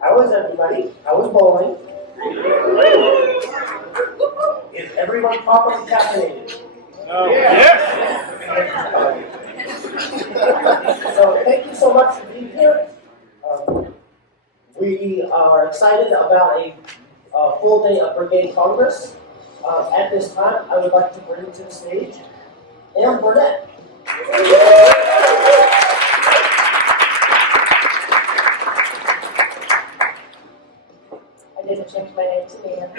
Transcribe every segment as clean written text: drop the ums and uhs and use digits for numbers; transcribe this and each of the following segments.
How is everybody? How is bowling? Is everyone properly caffeinated? No. Yes. So thank you so much for being here. We are excited about a full day of Brigade Congress. At this time, I would like to bring to the stage Ann Burnett. I didn't change my name to Ann.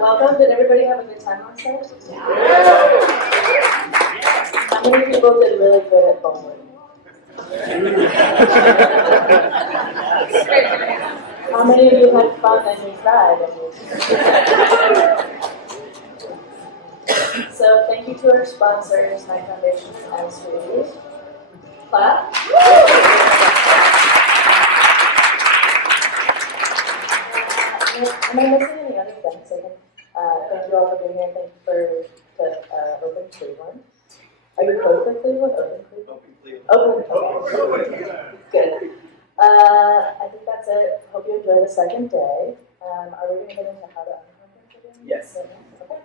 Welcome. Did everybody have a good time last night? How many people did really good at bowling? How many of you had fun and you tried? So thank you to our sponsors, Knight Foundation and Sweeties. Clap. Am I missing any other things? Thank you all for being here. Thank you for the Open Cleveland. Are you close for Cleveland? Open Cleveland? Open. Good. I think that's it. Hope you enjoy the second day. Are we going to get into how to unconference again? Yes. Okay.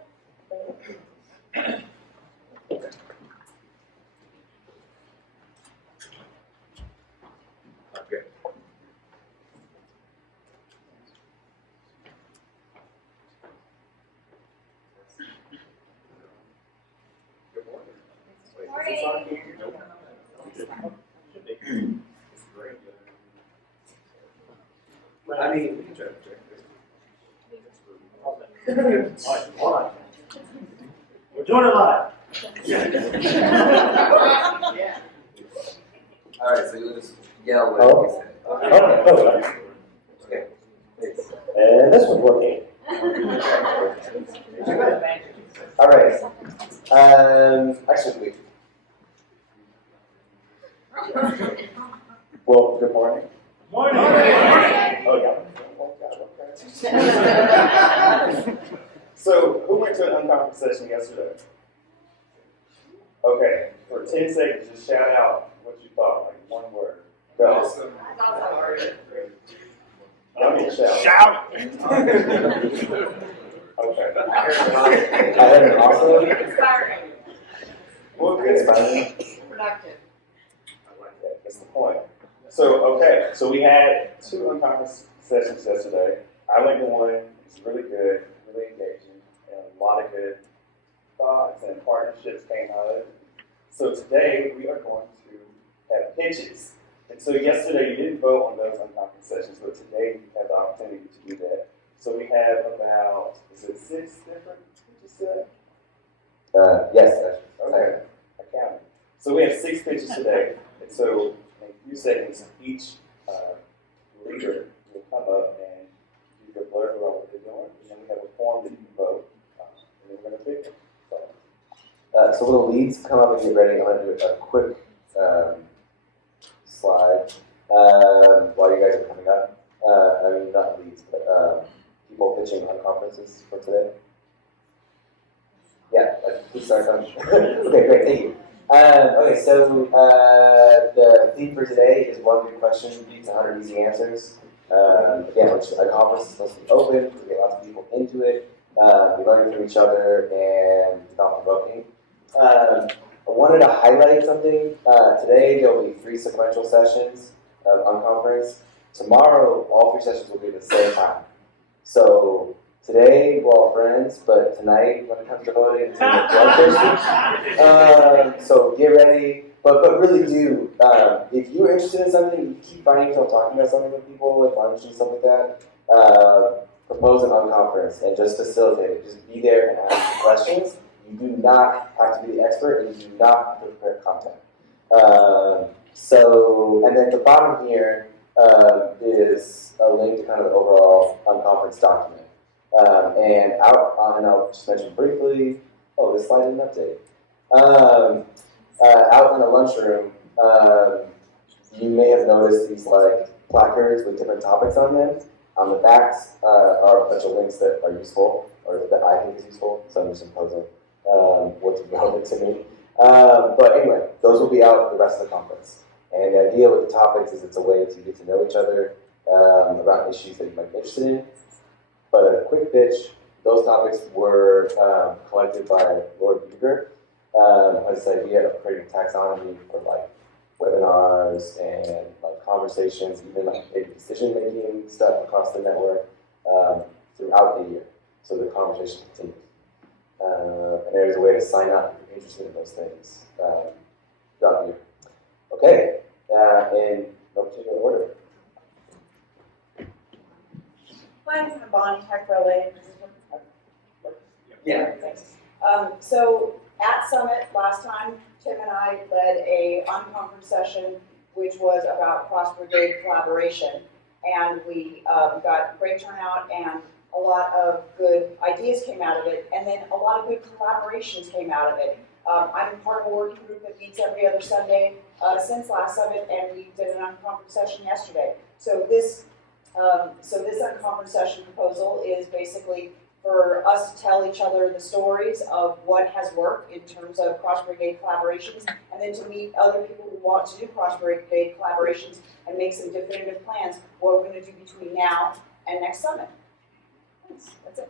Okay. Good morning. I mean, We can try to check this. hold on. We're doing it live. All right, so you'll just yell what you said. Okay. Thanks. And this one's working. All right. Actually, wait. Well, good morning. Morning. Oh, yeah. So, who went to an unconference session yesterday? Okay, for 10 seconds, just shout out what you thought, like one word. Go. Awesome. I mean, shout. Shout. Okay. I heard an awesome. Inspiring. Well, good. Inspiring. Productive. I like that. That's the point. So, okay. So we had 2 unconference sessions yesterday. I went to one. It's really good, really engaging, and a lot of good thoughts and partnerships came out of it. So today we are going to have pitches. And so yesterday you didn't vote on those unconference sessions, but today you have the opportunity to do that. So we have about, is it 6 different pitches today? Yes, that's okay. I counted. So we have 6 pitches today. And so in a few seconds, each leader will come up and you can blurt about what they're doing, and then we have a form that you can vote, and then we're going to pick them. So when the leads come up and get ready, I'm going to do a quick slide while you guys are coming up. I mean, not leads, but people pitching on conferences for today. Yeah, please start on. Okay, great, thank you. Okay, so the theme for today is one good question beats 100 easy answers. Again, which a conference is supposed to be open, to get lots of people into it, be learning from each other, and thought-provoking. I wanted to highlight something. Today there will be 3 sequential sessions on conference. Tomorrow, all 3 sessions will be at the same time. So today we're all friends, but tonight, when it comes to voting, it's going to be bloodthirsty. So get ready. But really do, if you're interested in something, you keep finding yourself talking about something with people, like lunch and stuff like that, propose an unconference and just facilitate it. Just be there and ask questions. You do not have to be the expert, and you do not have to prepare content. And then at the bottom here is a link to kind of the overall unconference document. And I'll just mention briefly, this slide didn't update. Out in the lunchroom, you may have noticed these like placards with different topics on them. On the backs are a bunch of links that are useful, or that I think is useful, so I'm just imposing what's relevant to me. But anyway, those will be out the rest of the conference. And the idea with the topics is it's a way to get to know each other about issues that you might be interested in. But a quick pitch, those topics were collected by Lord Buger. Has this idea of creating taxonomy for like webinars and like conversations, even like maybe decision-making stuff across the network throughout the year. So the conversation continues. And there's a way to sign up if you're interested in those things throughout the year. Okay, in no particular order. Hi, I'm Bonnie Heck-Relay. Yeah. So at Summit last time, Tim and I led a unconference session which was about cross-brigade collaboration. And we got great turnout and a lot of good ideas came out of it, and then a lot of good collaborations came out of it. I'm part of a working group that meets every other Sunday since last Summit, and we did an unconference session yesterday. So this unconference session proposal is basically for us to tell each other the stories of what has worked in terms of cross-brigade collaborations, and then to meet other people who want to do cross-brigade collaborations and make some definitive plans what we're going to do between now and next Summit. Thanks. That's it.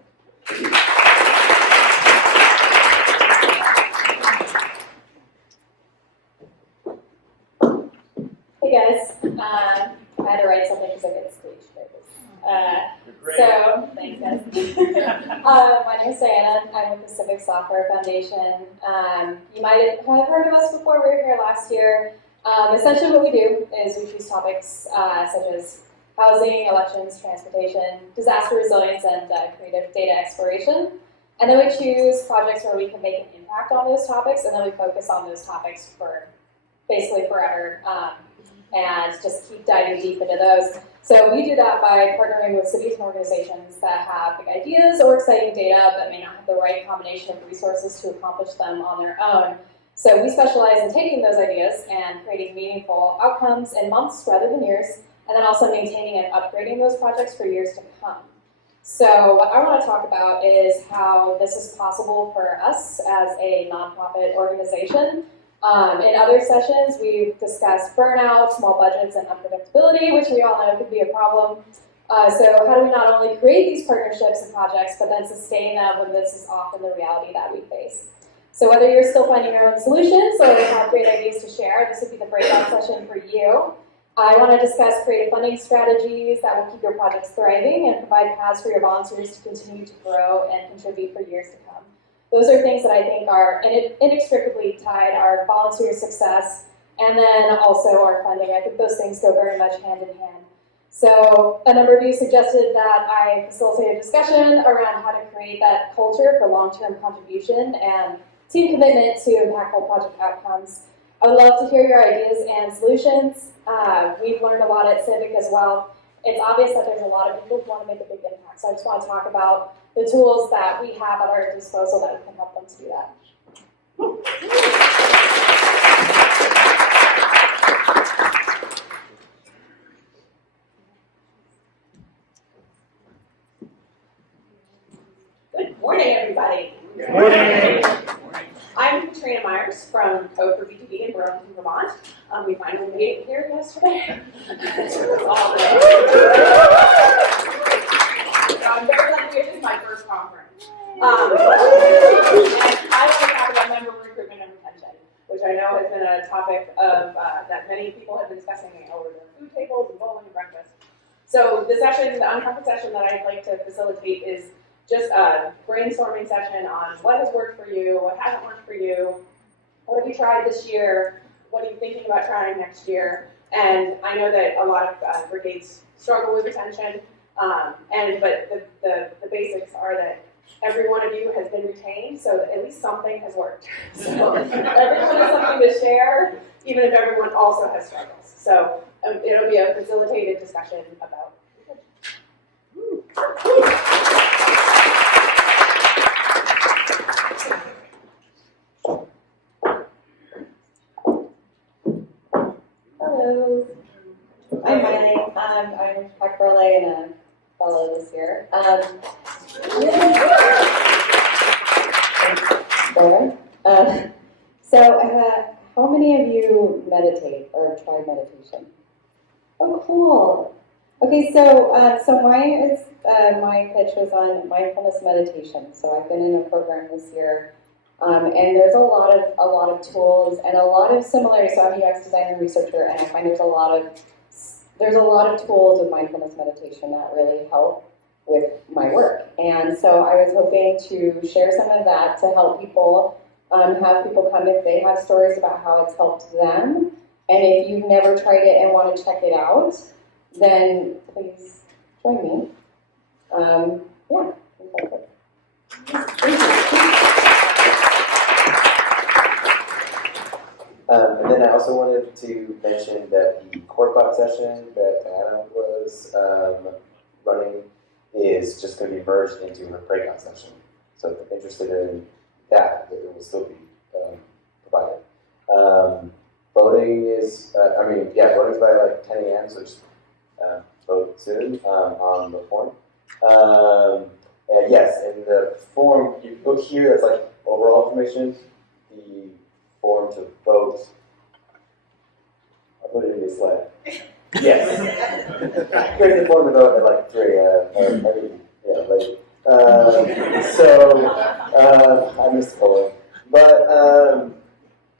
Hey guys, I had to write something because I get stage so, thanks guys. My name is Diana. I'm with the Civic Software Foundation. You might have heard of us before. We were here last year. Essentially what we do is we choose topics such as housing, elections, transportation, disaster resilience, and creative data exploration. And then we choose projects where we can make an impact on those topics, and then we focus on those topics for basically forever, and just keep diving deep into those. So we do that by partnering with cities and organizations that have big ideas or exciting data, but may not have the right combination of resources to accomplish them on their own. So we specialize in taking those ideas and creating meaningful outcomes in months rather than years, and then also maintaining and upgrading those projects for years to come. So what I want to talk about is how this is possible for us as a nonprofit organization. In other sessions, we've discussed burnout, small budgets, and unpredictability, which we all know could be a problem. So how do we not only create these partnerships and projects, but then sustain them when this is often the reality that we face? So whether you're still finding your own solutions or have great ideas to share, this would be the breakout session for you. I want to discuss creative funding strategies that will keep your projects thriving and provide paths for your volunteers to continue to grow and contribute for years to come. Those are things that I think are inextricably tied, our volunteer success, and then also our funding. I think those things go very much hand in hand. So a number of you suggested that I facilitate a discussion around how to create that culture for long-term contribution and team commitment to impactful project outcomes. I would love to hear your ideas and solutions. We've learned a lot at Civic as well. It's obvious that there's a lot of people who want to make a big impact, so I just want to talk about the tools that we have at our disposal that can help them to do that. Good morning, everybody. Good morning. I'm Katrina Myers from Code for B2B in Burlington, Vermont. We finally made it here yesterday. All day. I'm very lucky. This is my first conference. And I want to talk about member recruitment and retention, which I know has been a topic of that many people have been discussing over their food tables and bowling and breakfast. So the session, the unconference session that I'd like to facilitate is just a brainstorming session on what has worked for you, what hasn't worked for you, what have you tried this year, what are you thinking about trying next year. And I know that a lot of brigades struggle with retention, but the basics are that every one of you has been retained, so that at least something has worked. So everyone has something to share, even if everyone also has struggles. So it'll be a facilitated discussion about Hello. I'm Miley. I'm Tech Relay and a fellow this year. So, how many of you meditate or try meditation? Oh, cool. Okay, so my pitch was on mindfulness meditation. So I've been in a program this year, and there's a lot of tools and a lot of similar. So I'm a UX designer and researcher, and I find there's a lot of tools with mindfulness meditation that really help with my work. And so I was hoping to share some of that to help people, have people come if they have stories about how it's helped them. And if you've never tried it and want to check it out, then please join me. Yeah, that's it. Thank you. And then I also wanted to mention that the Corkbot session that Anna was running is just going to be merged into her breakout session. So if you're interested in that, it will still be provided. Voting is, voting's by like 10 a.m., so just vote soon on the form. And yes, in the form, you look here, that's like overall information. The form to vote, I'll put it in this slide. Yes. Create the form to vote at like 3 late. I missed polling. But,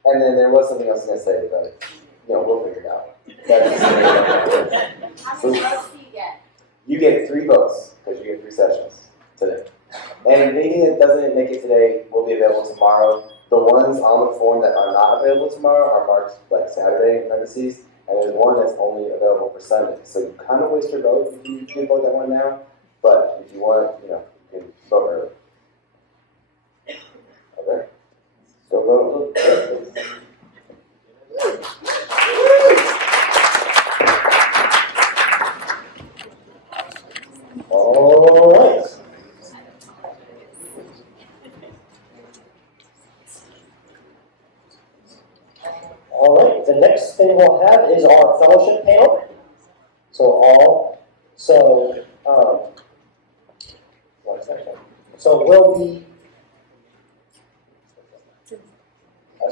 and then there was something else I was going to say, but, we'll figure it out. How many votes do you get? You get 3 votes, because you get 3 sessions today. And anything that doesn't make it today will be available tomorrow. The ones on the form that are not available tomorrow are marked like Saturday in parentheses, and there's one that's only available for Sunday. So you kind of waste your vote if you can vote that one now, but if you want, you can vote early. Okay? Go vote. All right. All right, the next thing we'll have is our fellowship panel.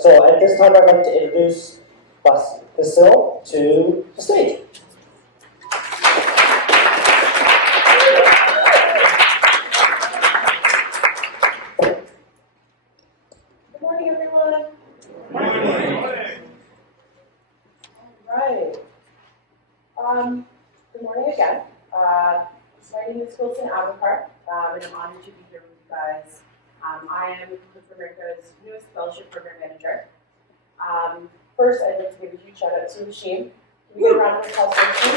So at this time, I'd like to introduce Basil to the stage. Good morning, everyone. Right. Good morning again. My name is Wilson Avakar, and I'm honored to be here with you guys. I am Coach America's newest fellowship program manager. First, I'd like to give a huge shout out to Hashim. Can we get a round of applause for Hashim?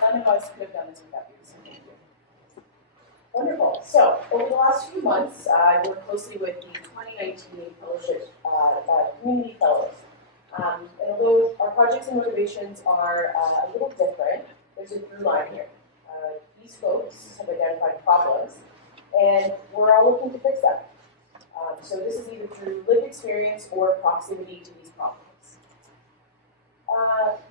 None of us could have done this without you, so thank you. Wonderful. So, over the last few months, I've worked closely with the 2019 Fellowship Community Fellows. And although our projects and motivations are a little different, there's a through line here. These folks have identified problems, and we're all looking to fix them. So this is either through lived experience or proximity to these problems.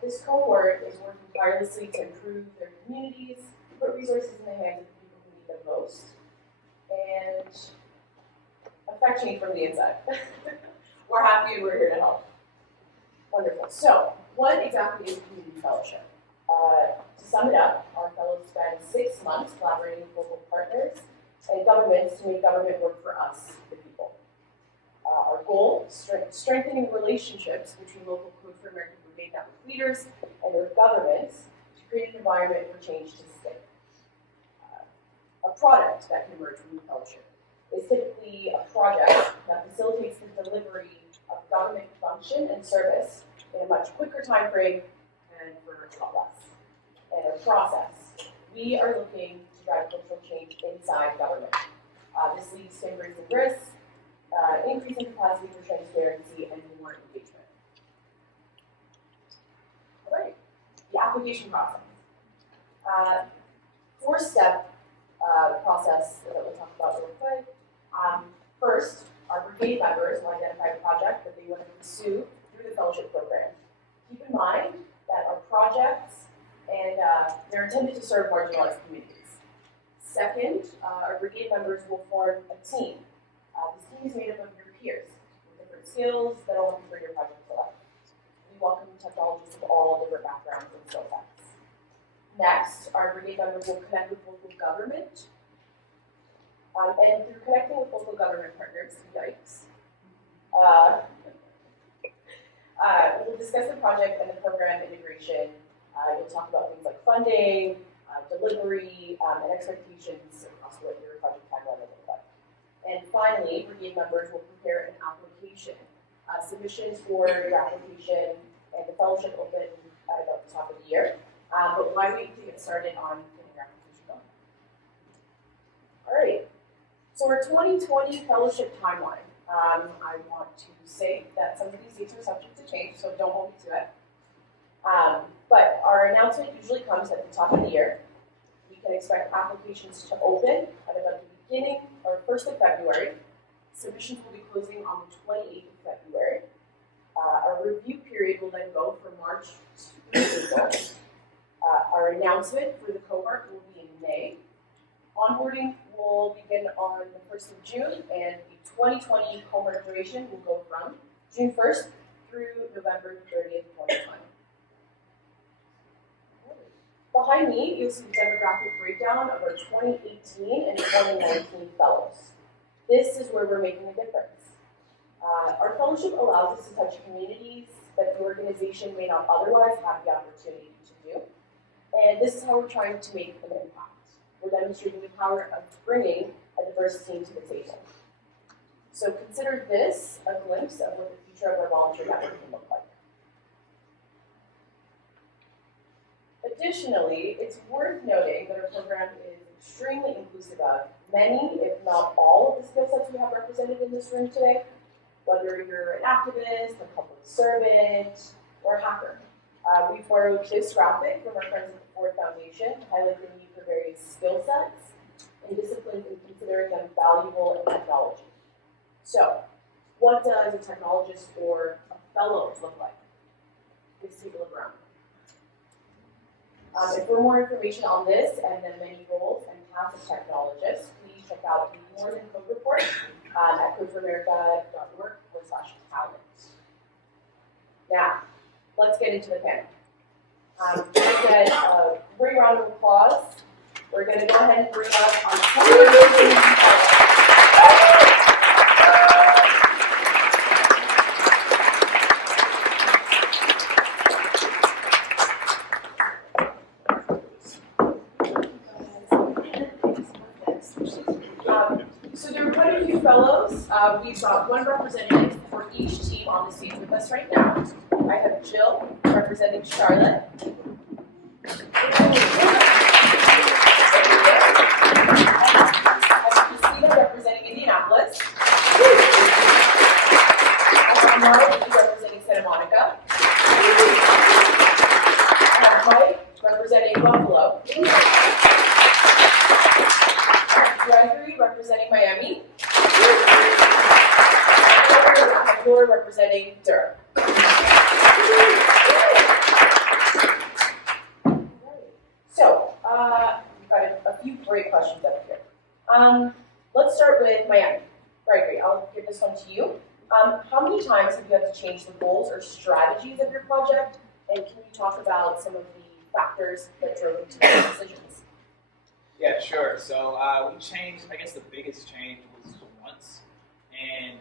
This cohort is working tirelessly to improve their communities, put resources in the hands of the people who need them most, and affect change from the inside. We're happy and we're here to help. Wonderful. So, what exactly is a community fellowship? To sum it up, our fellows spend 6 months collaborating with local partners and governments to make government work for us, the people. Our goal is strengthening relationships between local Code for American Brigade network leaders and their governments to create an environment for change to stick. A product that can emerge from the fellowship is typically a project that facilitates the delivery of government function and service in a much quicker time frame and for a lot less. And our process, we are looking to drive cultural change inside government. This leads to embracing risks, increasing capacity for transparency, and more engagement. All right, the application process. 4-step process that we'll talk about real quick. First, our brigade members will identify a project that they want to pursue through the fellowship program. Keep in mind that our projects and they're intended to serve marginalized communities. Second, our brigade members will form a team. This team is made up of your peers with different skills that will help you bring your project to life. We welcome technologists of all different backgrounds and skill sets. Next, our brigade members will connect with local government. And through connecting with local government partners, yikes, we'll discuss the project and the program integration. We'll talk about things like funding, delivery, and expectations across what your project timeline will look like. And finally, brigade members will prepare an application. Submissions for your application and the fellowship open at about the top of the year. But why wait to get started on getting your application going? All right. So our 2020 fellowship timeline. I want to say that some of these dates are subject to change, so don't hold me to it. But our announcement usually comes at the top of the year. We can expect applications to open at about the beginning or 1st of February. Submissions will be closing on the 28th of February. Our review period will then go from March to April. Our announcement for the cohort will be in May. Onboarding will begin on the 1st of June, and the 2020 cohort duration will go from June 1st through November 30th, 2020. Behind me, you'll see the demographic breakdown of our 2018 and 2019 fellows. This is where we're making a difference. Our fellowship allows us to touch communities that the organization may not otherwise have the opportunity to do. And this is how we're trying to make an impact. We're demonstrating the power of bringing a diverse team to the table. So consider this a glimpse of what the future of our volunteer network can look like. Additionally, it's worth noting that our program is extremely inclusive of many, if not all, of the skill sets we have represented in this room today. Whether you're an activist, a public servant, or a hacker. We've borrowed this graphic from our friends at the Ford Foundation to highlight the need for various skill sets and disciplines and considering them valuable in technology. So, what does a technologist or a fellow look like? Let's take a look around. And for more information on this and the many roles and paths of technologists, please check out the More Than Code report at codeforamerica.org/talent. Now, let's get into the panel. Let's get a big round of applause. We're going to go ahead and bring up our 2019 fellows. So there are quite a few fellows. We've got one representative for each team on the stage with us right now. I have Jill representing Charlotte. I have Christina representing Indianapolis. I have Marty representing Santa Monica. I have Mike representing Buffalo. Gregory representing Miami. And Laura representing Durham. So, we've got a few great questions up here. Let's start with Miami. Gregory, I'll give this one to you. How many times have you had to change the goals or strategies of your project? And can you talk about some of the factors that drove you to those decisions? Yeah, sure. So we changed, I guess the biggest change was once. And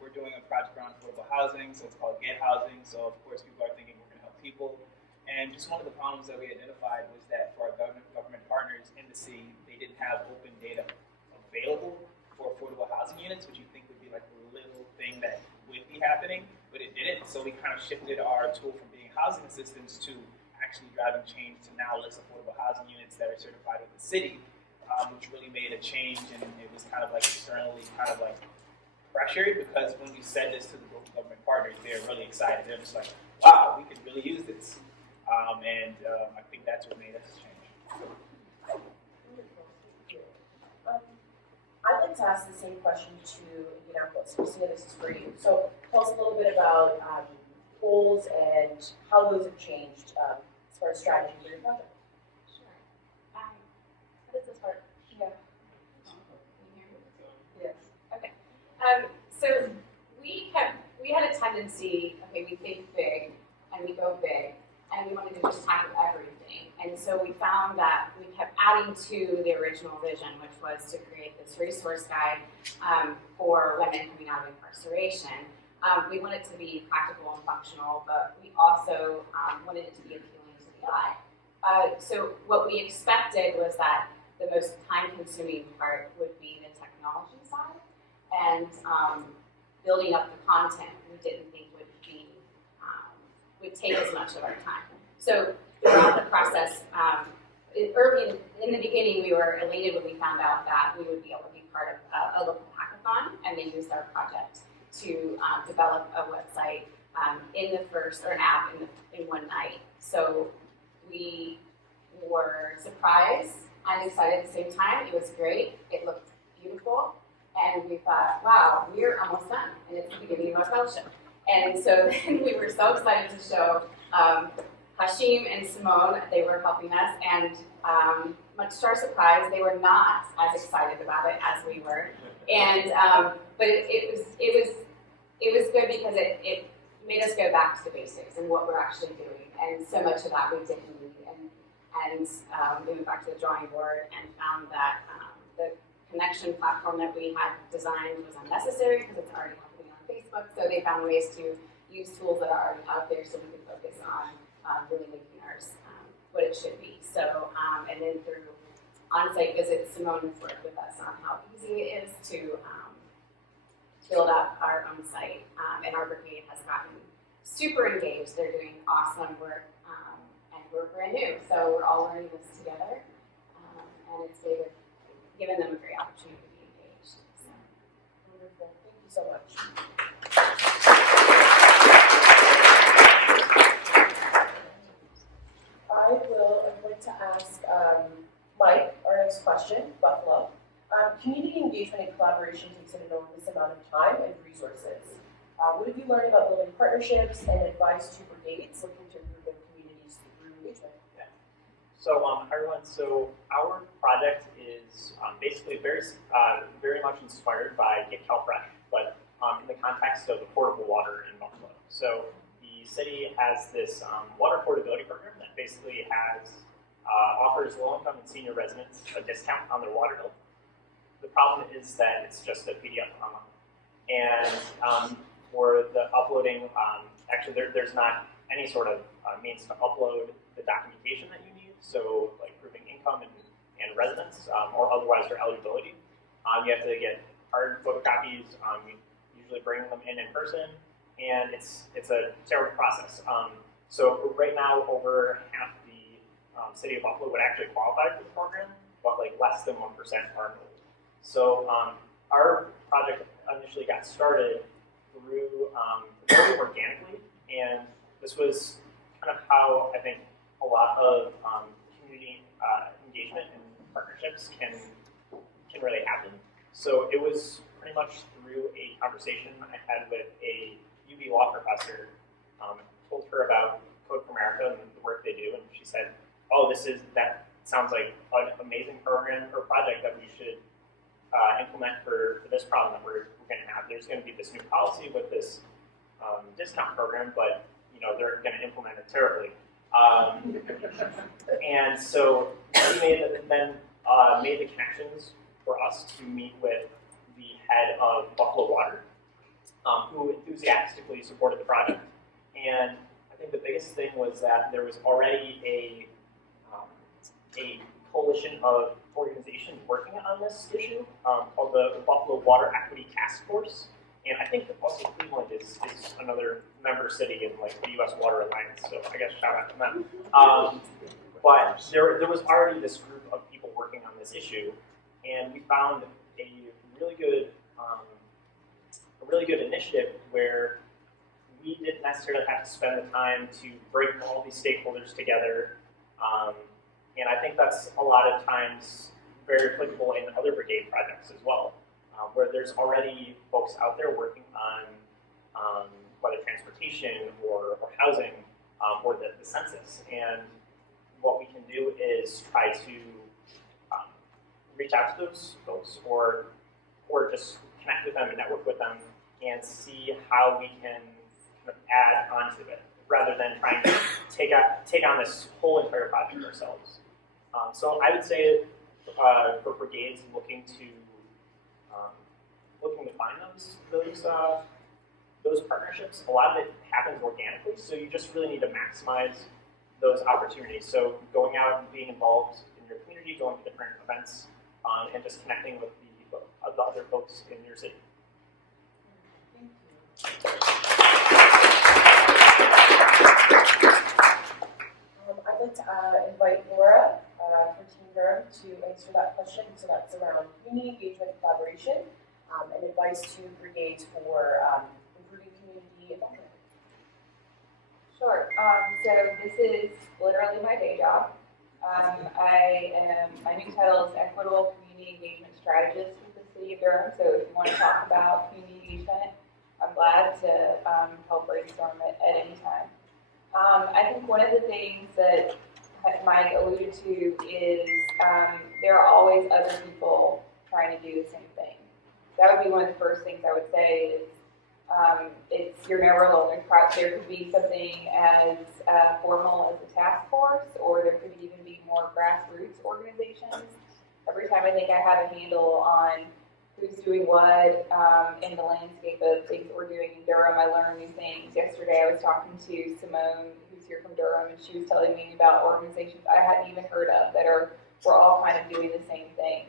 we're doing a project around affordable housing, so it's called Get Housing. So of course people are thinking we're going to help people. And just one of the problems that we identified was that for our government partners in the city, they didn't have open data available for affordable housing units, which you think would be like the little thing that would be happening, but it didn't. So we kind of shifted our tool from being housing assistance to actually driving change to now list affordable housing units that are certified with the city, which really made a change, and it was kind of like externally kind of like pressured, because when we said this to the government partners, they're really excited. They're just like, wow, we could really use this. I think that's what made us change. I'd like to ask the same question to Indianapolis. Christina, this is for you. So tell us a little bit about goals and how those have changed as far as strategy for your project. Sure. How does this work? Yeah. and we go big, and we wanted to just tackle everything. And so we found that we kept adding to the original vision, which was to create this resource guide for women coming out of incarceration. We wanted it to be practical and functional, but we also wanted it to be appealing to the eye. So what we expected was that the most time-consuming part would be the technology side, and building up the content we didn't think would take as much of our time. So throughout the process, early in the beginning, we were elated when we found out that we would be able to be part of a local hackathon, and they used our project to develop a website or an app in one night. So we were surprised and excited at the same time. It was great. It looked beautiful. And we thought, wow, we're almost done. And it's the beginning of our fellowship. And so then we were so excited to show Hashim and Simone, they were helping us. And much to our surprise, they were not as excited about it as we were. And but it was good because it made us go back to the basics and what we're actually doing. And so much of that we didn't need. And we went back to the drawing board and found that the connection platform that we had designed was unnecessary because it's already happening on Facebook. So they found ways to use tools that are already out there so we could focus on really making ours what it should be. So, and then through on-site visits, Simone has worked with us on how easy it is to build up our own site. And our brigade has gotten super engaged. They're doing awesome work. And we're brand new, so we're all learning this together, and it's given them a great opportunity to be engaged. So. Wonderful. Thank you so much. I'd like to ask Mike our next question, Buffalo. Community engagement and collaboration takes an enormous amount of time and resources. What have you learned about building partnerships and advice to brigades looking to improve their communities through engagement? Yeah. So, everyone, so our project is basically very much inspired by Get Cal Fresh, but in the context of affordable water in Buffalo. So the city has this water affordability program that basically offers low-income and senior residents a discount on their water bill. The problem is that it's just a PDF online. And for the uploading, actually there's not any sort of means to upload the documentation that you need, so like proving income and residence, or otherwise your eligibility. You have to get hard photocopies, you usually bring them in person, and it's a terrible process. So right now, over half the city of Buffalo would actually qualify for the program, but like less than 1% are enrolled. So our project initially got started through very organically, and this was kind of how I think a lot of community engagement and partnerships can really happen. So it was pretty much through a conversation I had with a UB law professor. Told her about Code for America and the work they do, and she said, "Oh, that sounds like an amazing program or project that we should implement for this problem that we're going to have. There's going to be this new policy with this discount program, but they're going to implement it terribly." And so we made the connections for us to meet with the head of Buffalo Water, who enthusiastically supported the project. And I think the biggest thing was that there was already a coalition of organizations working on this issue called the Buffalo Water Equity Task Force. And I think also Cleveland is another member city in like the U.S. Water Alliance, so I guess shout out to them. But there was already this group of people working on this issue, and we found a really good initiative where we didn't necessarily have to spend the time to bring all these stakeholders together. And I think that's a lot of times very applicable in other brigade projects as well, where there's already folks out there working on whether transportation or housing or the census. And what we can do is try to reach out to those folks or just connect with them and network with them and see how we can kind of add onto it. rather than trying to take on this whole entire project ourselves. So I would say for brigades looking to find those partnerships, a lot of it happens organically. So you just really need to maximize those opportunities. So going out and being involved in your community, going to different events, and just connecting with the other folks in your city. I'd like to invite Laura from Team Durham to answer that question. So that's around community engagement and collaboration, and advice to brigades for improving community involvement. Sure. So this is literally my day job. My new title is Equitable Community Engagement Strategist with the City of Durham. So if you want to talk about community engagement, I'm glad to help brainstorm it at any time. I think one of the things that Mike alluded to is there are always other people trying to do the same thing. That would be one of the first things I would say is you're never alone. There could be something as formal as a task force, or there could even be more grassroots organizations. Every time I think I have a handle on who's doing what in the landscape of things that we're doing in Durham, I learn new things. Yesterday I was talking to Simone, who's here from Durham, and she was telling me about organizations I hadn't even heard of that we're all kind of doing the same thing.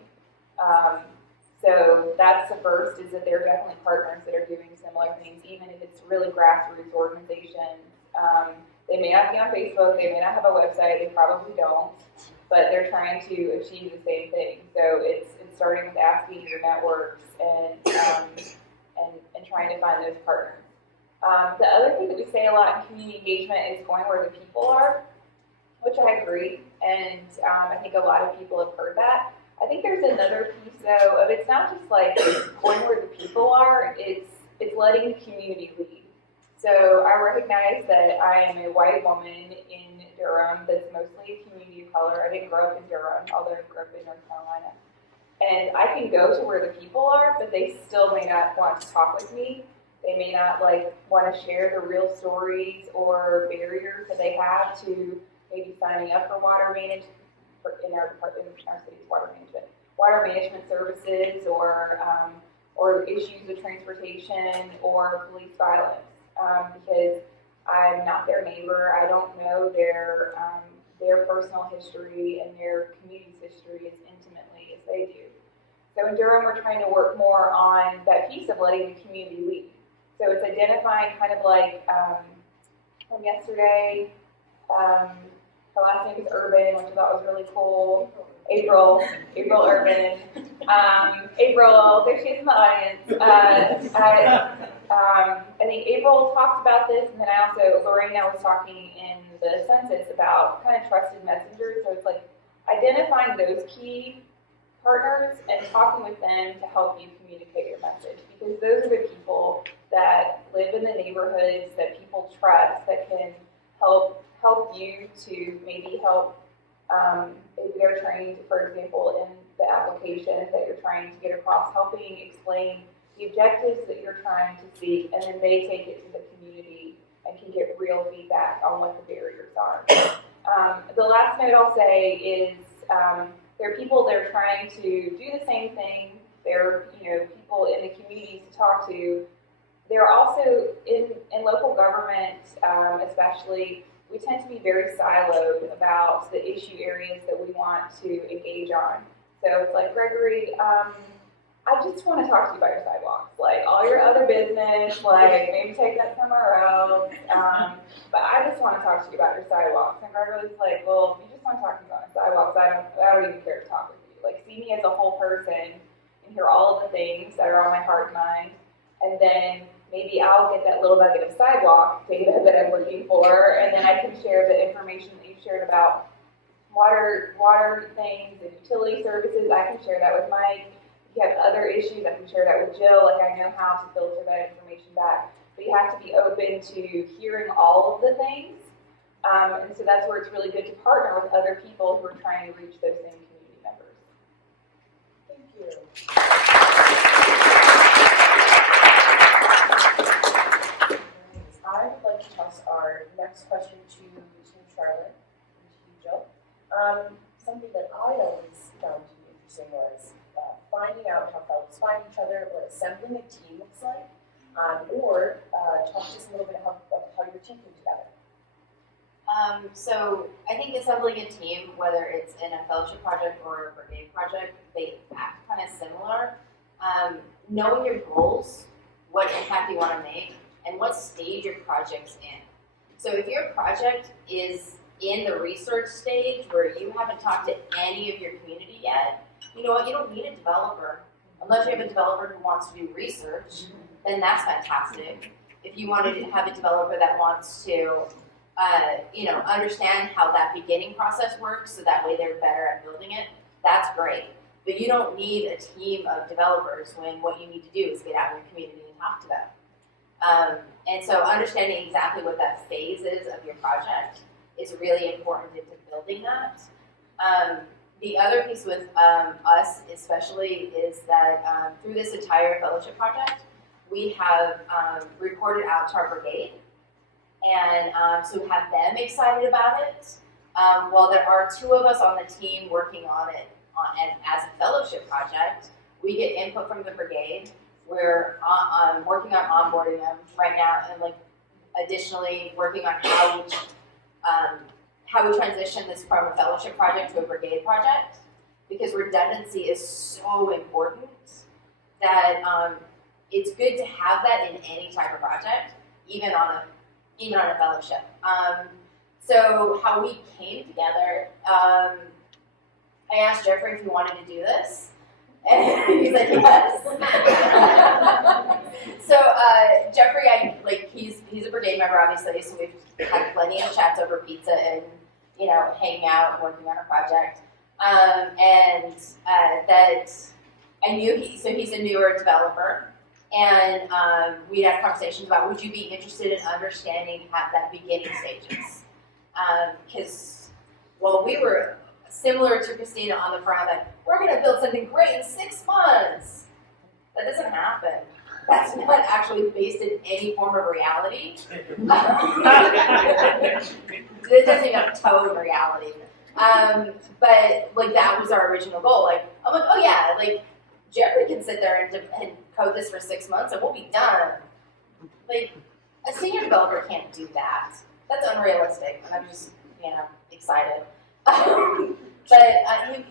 So that's the first, is that there are definitely partners that are doing similar things, even if it's really grassroots organizations. They may not be on Facebook, they may not have a website, they probably don't, but they're trying to achieve the same thing. So it's starting with asking your networks and trying to find those partners. The other thing that we say a lot in community engagement is going where the people are, which I agree, and I think a lot of people have heard that. I think there's another piece though of it's not just like going where the people are, it's letting the community lead. So I recognize that I am a white woman in Durham that's mostly a community of color. I didn't grow up in Durham, although I grew up in North Carolina. And I can go to where the people are, but they still may not want to talk with me. They may not want to share the real stories or barriers that they have to maybe signing up for water management in our city's water management services, or issues with transportation or police violence, because I'm not their neighbor. I don't know their personal history and their community's history as intimately as they do. So in Durham, we're trying to work more on that piece of letting the community lead. So it's identifying kind of like from yesterday. Her last name is Urban, which I thought was really cool. April Urban. April, there she is in the audience. I think April talked about this, and then Lorena was talking in the census about kind of trusted messengers. So it's like identifying those key partners and talking with them to help you communicate your message, because those are the people that live in the neighborhoods that people trust, that can help you to maybe help, if they're trained, for example, in the application that you're trying to get across, helping explain the objectives that you're trying to seek, and then they take it to the community and can get real feedback on what the barriers are. The last note I'll say is there are people that are trying to do the same thing. There are people in the communities to talk to. There are also in local government, especially, we tend to be very siloed about the issue areas that we want to engage on. So it's like, Gregory, I just want to talk to you about your sidewalks. Like, all your other business, maybe take that somewhere else. But I just want to talk to you about your sidewalks. And Gregory's like, well, if you just want to talk to me about my sidewalks, I don't even care to talk with you. Like, see me as a whole person and hear all of the things that are on my heart and mind. And then maybe I'll get that little nugget of sidewalk data that I'm looking for, and then I can share the information that you've shared about water things and utility services. I can share that with Mike. If you have other issues, I can share that with Jill. I know how to filter that information back. But you have to be open to hearing all of the things. And so that's where it's really good to partner with other people who are trying to reach those same community members. Thank you. I would like to toss our next together what assembling a team looks like, or talk to us a little bit of how your team came together. So I think assembling a team, whether it's in a fellowship project or a brigade project, they act kind of similar. Knowing your goals, what impact you want to make, and what stage your project's in. So if your project is in the research stage where you haven't talked to any of your community yet, you know what, you don't need a developer. Unless you have a developer who wants to do research, then that's fantastic. If you wanted to have a developer that wants to understand how that beginning process works so that way they're better at building it, that's great. But you don't need a team of developers when what you need to do is get out in your community and talk to them. And so understanding exactly what that phase is of your project is really important into building that. The other piece with us especially is that through this entire fellowship project, we have reported out to our brigade. And so we have them excited about it. While there are 2 of us on the team working on it as a fellowship project, we get input from the brigade. We're working on onboarding them right now, and additionally working on how we transition this from a fellowship project to a brigade project, because redundancy is so important that it's good to have that in any type of project, even on a fellowship. So how we came together, I asked Jeffrey if he wanted to do this, and he said yes. So Jeffrey, he's a brigade member, obviously, so we've had plenty of chats over pizza and hanging out and working on a project. That I knew he's a newer developer. And we had conversations about, would you be interested in understanding that beginning stages? Because, we were similar to Christina on the front, that we're going to build something great in 6 months. That doesn't happen. That's not actually based in any form of reality. It doesn't even have a toe in reality. But that was our original goal. I'm like, oh yeah, Jeffrey can sit there and code this for 6 months and we'll be done. A senior developer can't do that. That's unrealistic, and I'm just, excited. But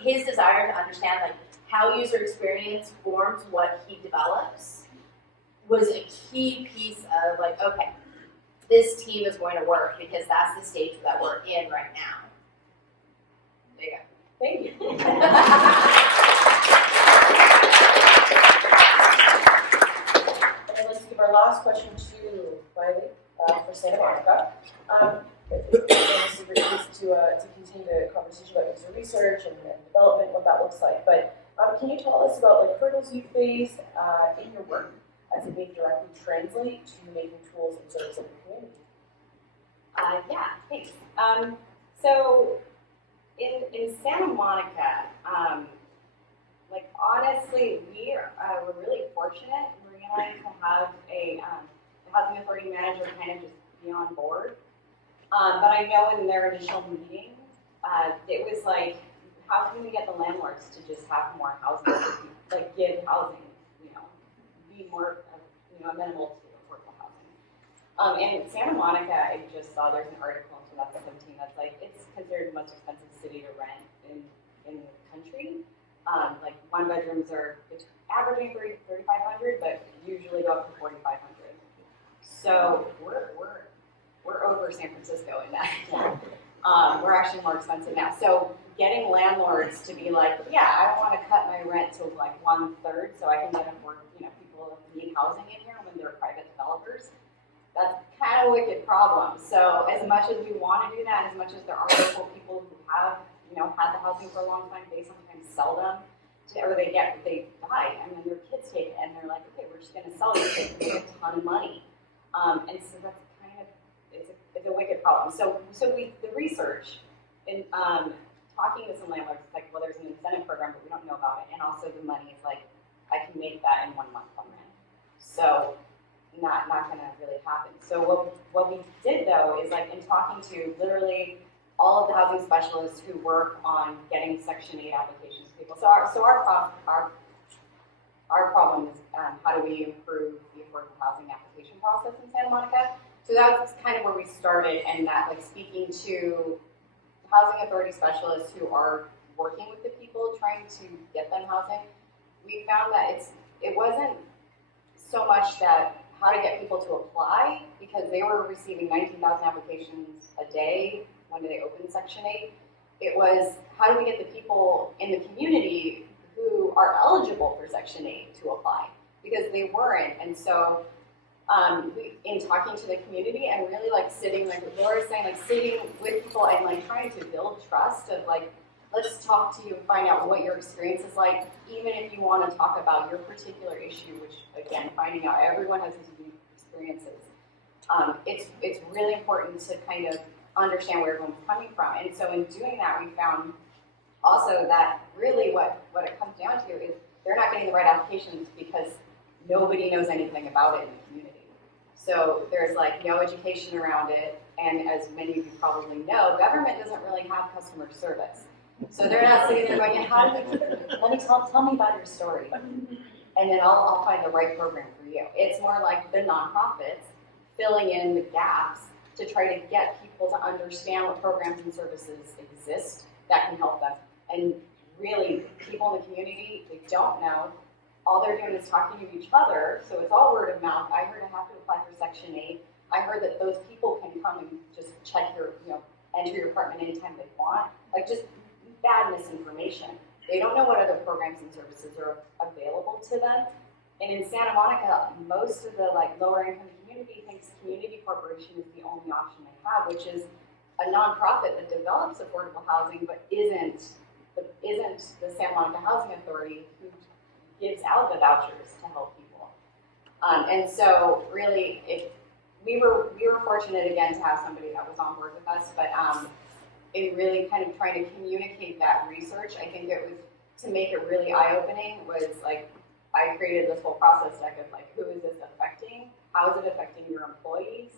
his desire to understand how user experience forms what he develops was a key piece of okay, this team is going to work because that's the stage that we're in right now. There you go. Thank you. And let's give our last question to Riley for Santa Monica. Obviously, we're pleased to continue the conversation about user research and development, what that looks like. But can you tell us about hurdles you face in your work as it may directly translate to making tools and service in the community? Yeah, thanks. So in Santa Monica, honestly, we're really fortunate. We're going to have a housing authority manager kind of just be on board. But I know in their initial meeting, it was how can we get the landlords to just have more housing, give housing, be more, amenable to affordable housing. And in Santa Monica, I just saw there's an article in 2017 that's it's considered the most expensive city to rent in the country. 1 bedrooms are averaging $3,500, but usually go up to $4,500. So we're over San Francisco in that. We're actually more expensive now. So getting landlords to be yeah, I don't want to cut my rent to 1/3 so I can get afford, people need housing in here when they're private developers. That's kind of a wicked problem. So as much as we want to do that, as much as there are local people who have, had the housing for a long time, they sometimes sell them or they die and then their kids take it and they're okay, we're just going to sell it because they make a ton of money. And so that's kind of, it's a wicked problem. So the research in talking to some landlords, well, there's an incentive program, but we don't know about it. And also the money is I can make that in 1 month on rent. So not going to really happen. So what we did though is in talking to literally all of the housing specialists who work on getting Section 8 applications to people. So our our problem is how do we improve the affordable housing application process in Santa Monica? So that's kind of where we started, and that like speaking to housing authority specialists who are working with the people trying to get them housing, we found that it wasn't so much that how to get people to apply, because they were receiving 19,000 applications a day when they opened Section 8. It was how do we get the people in the community who are eligible for Section 8 to apply, because they weren't. And so in talking to the community and really like sitting, like Laura was saying, like sitting with people and like trying to build trust of like, let's talk to you and find out what your experience is like, even if you want to talk about your particular issue, which again, finding out everyone has these unique experiences. It's really important to kind of understand where everyone's coming from. And so in doing that, we found also that really what it comes down to is they're not getting the right applications because nobody knows anything about it in the community. So there's like no education around it, and as many of you probably know, government doesn't really have customer service. So they're not sitting there going, how do we, tell me about your story, and then I'll find the right program for you. It's more like the nonprofits filling in the gaps to try to get people to understand what programs and services exist that can help them. And really, people in the community, they don't know. All they're doing is talking to each other, so it's all word of mouth. I heard I have to apply for Section 8. I heard that those people can come and just check your, enter your apartment anytime they want. Like just bad misinformation. They don't know what other programs and services are available to them. And in Santa Monica, most of the like lower income community thinks community corporation is the only option they have, which is a nonprofit that develops affordable housing, but isn't the Santa Monica Housing Authority who gives out the vouchers to help people. And so really, we were fortunate again to have somebody that was on board with us, but in really kind of trying to communicate that research, I think it was, to make it really eye-opening, was like, I created this whole process deck of like, who is this affecting? How is it affecting your employees?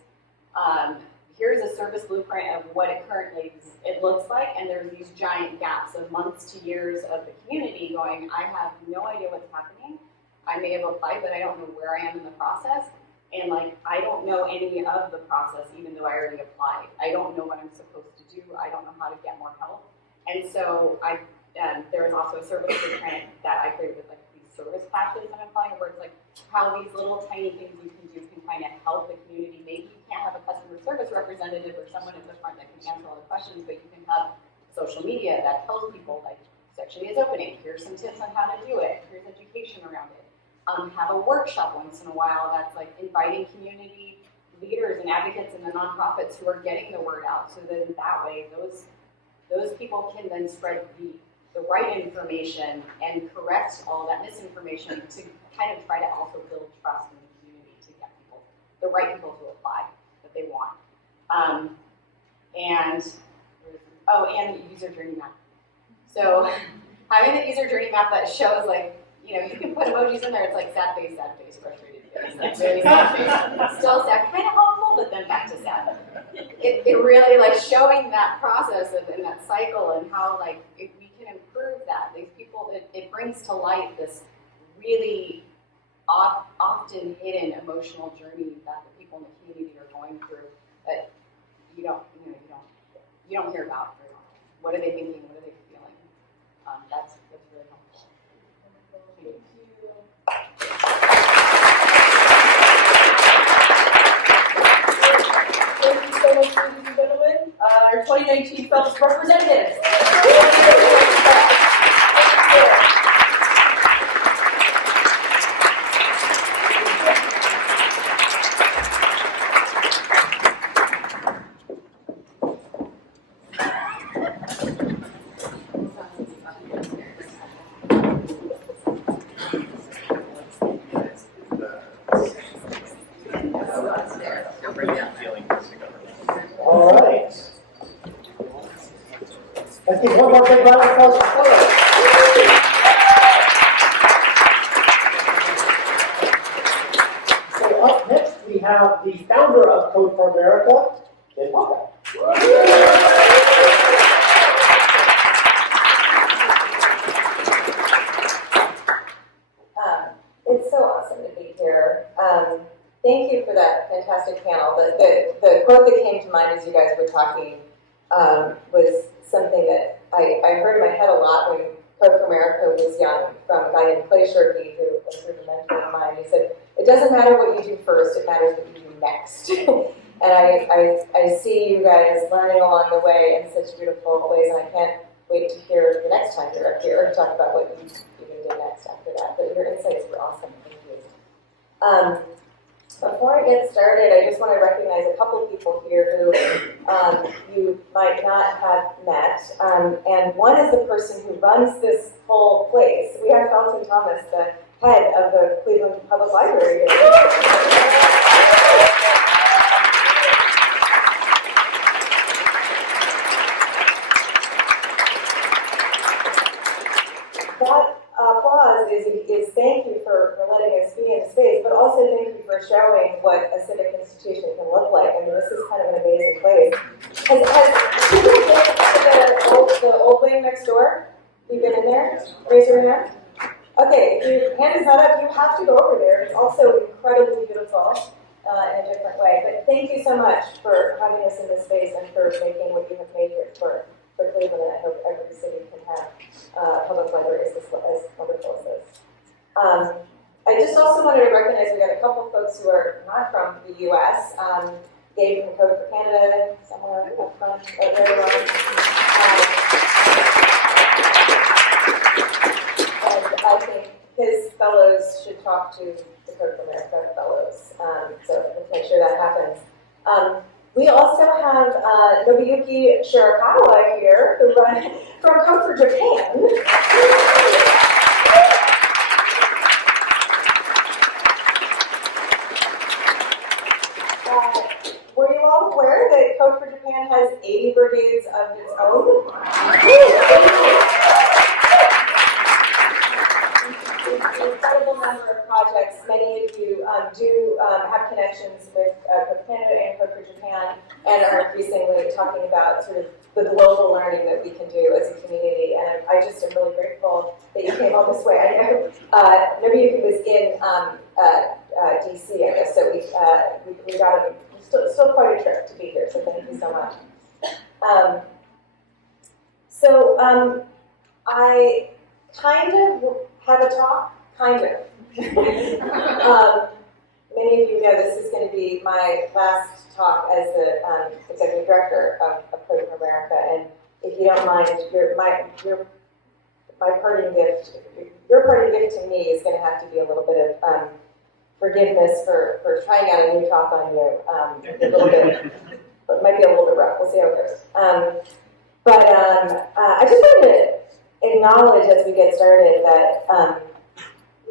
Here's a service blueprint of what it currently looks like, and there's these giant gaps of months to years of the community going, I have no idea what's happening. I may have applied, but I don't know where I am in the process. And like, I don't know any of the process, even though I already applied. I don't know what I'm supposed to do. I don't know how to get more help. And so there was also a service blueprint that I created with like these service patches that I'm applying, where it's like how these little tiny things you can do can kind of help the community. Maybe you can't have a customer service representative or someone at the front that can answer all the questions, but you can have social media that tells people like Section 8 is opening. Here's some tips on how to do it. Here's education around it. Have a workshop once in a while that's like inviting community leaders and advocates in the nonprofits who are getting the word out, so that in that way those people can then spread the right information and correct all that misinformation to kind of try to also build trust in the community to get people, the right people to apply that they want. And user journey map. So having a user journey map that shows like, you can put emojis in there, it's like sad face, frustrated face, like really sad face, still sad, kind of hopeful, but then back to sad. It really like showing that process and that cycle and how like if we can improve that, these people, it brings to light this really often hidden emotional journey that the people in the community are going through that you don't hear about very often. What are they thinking? What are they feeling? That's really helpful. Thank you. Thank you so much, ladies and gentlemen. Our 2019 Phelps representatives. All right. Let's give one more big round of applause for Chloe. So up next we have the founder of Code for America, Jen Pahlka. thank you for that fantastic panel. The quote that came to mind as you guys were talking was something that I heard in my head a lot when Code for America was young, from a guy named Clay Shirky, who was sort of a mentor of mine. He said, it doesn't matter what you do first, it matters what you do next. And I see you guys learning along the way in such beautiful ways, and I can't wait to hear the next time you're up here and talk about what you even did next after that. But your insights were awesome. Thank you. Before I get started, I just want to recognize a couple people here who you might not have met. And one is the person who runs this whole place. We have Felton Thomas, the head of the Cleveland Public Library here. That applause is thank you for letting us be in space, but also thank you for showing what a civic institution can look like. I mean, this is kind of an amazing place. Has people been to the old wing next door? You been in there? Raise your hand. Okay, if your hand is not up, you have to go over there. It's also incredibly beautiful in a different way. But thank you so much for having us in this space and for making what you have made here for Cleveland, and I hope every city can have public libraries as wonderful as this. I just also wanted to recognize we got a couple folks who are not from the U.S. Dave from Code for Canada, somewhere up front, very well. And I think his fellows should talk to the Code for America fellows, so let's make sure that happens. We also have Nobuyuki Shirakawa here, who runs from Code for Japan. Were you all aware that Code for Japan has 80 brigades of its own? An incredible number of projects. Many of you do have connections with Code for Canada and Code for Japan, and are increasingly talking about sort of the global learning that we can do as a community. And I just am really grateful that you came all this way. I know Nobuyuki was in DC, I guess, so we got him. Still quite a trip to be here, so thank you so much. I kind of have a talk, kind of. Many of you know this is going to be my last talk as the executive director of Code for America, and if you don't mind, my parting gift, your parting gift to me is going to have to be a little bit of forgiveness for trying out a new talk on you. A little bit, it might be a little bit rough. We'll see how it goes. I just wanted to acknowledge as we get started that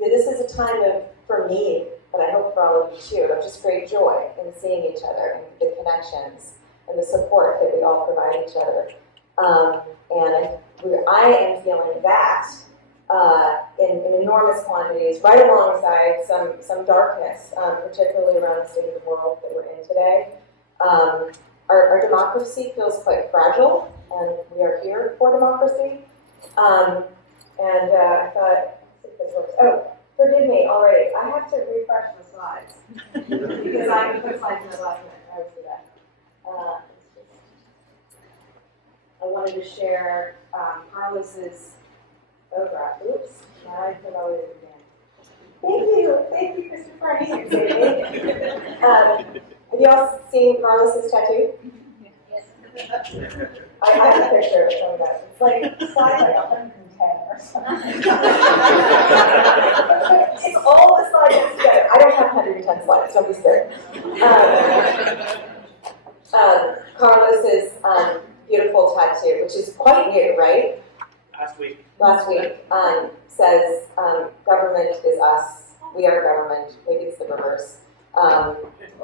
this is a time for me, but I hope for all of you too, of just great joy in seeing each other and the connections and the support that we all provide each other. I am feeling that in enormous quantities, right alongside some darkness, particularly around the state of the world that we're in today. Our democracy feels quite fragile, and we are here for democracy. I thought, let's see if this works. Oh, forgive me already. I have to refresh the slides because I put slides in the last minute. I would do that. I wanted to share Carlos's photograph. Oops, now I promoted it again. Thank you, Christopher. Have you all seen Carlos's tattoo? Yes. I have a picture of some of that. It's like slides like 110 or something. It's all the slides together. I don't have 110 slides, don't be scared. Carlos's beautiful tattoo, which is quite new, right? Last week, says government is us, we are government, maybe it's the reverse,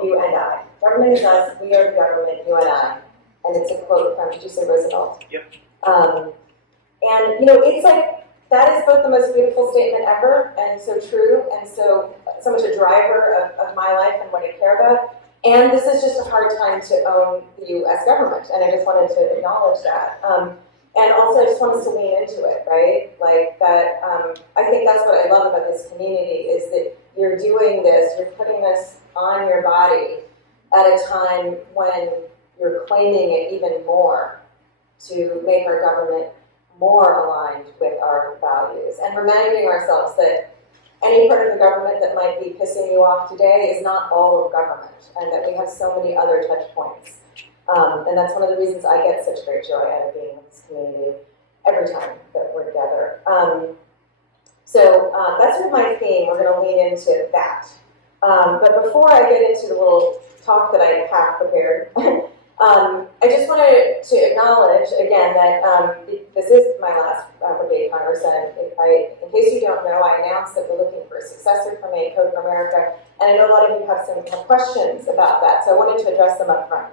you and I. Government is us, we are the government, you and I. And it's a quote from, did you say Roosevelt? Yep. It's like, that is both the most beautiful statement ever, and so true, and so much a driver of my life and what I care about. And this is just a hard time to own the U.S. government, and I just wanted to acknowledge that. And also, I just want us to lean into it, right? Like that, I think that's what I love about this community is that you're doing this, you're putting this on your body at a time when you're claiming it even more to make our government more aligned with our values, and reminding ourselves that any part of the government that might be pissing you off today is not all of government, and that we have so many other touch points. And that's one of the reasons I get such great joy out of being with this community every time that we're together. So that's sort of my theme. We're going to lean into that. But before I get into the little talk that I half prepared, I just wanted to acknowledge again that this is my last Brigade Congress, and in case you don't know, I announced that we're looking for a successor for me, Code for America, and I know a lot of you have some questions about that, so I wanted to address them up front.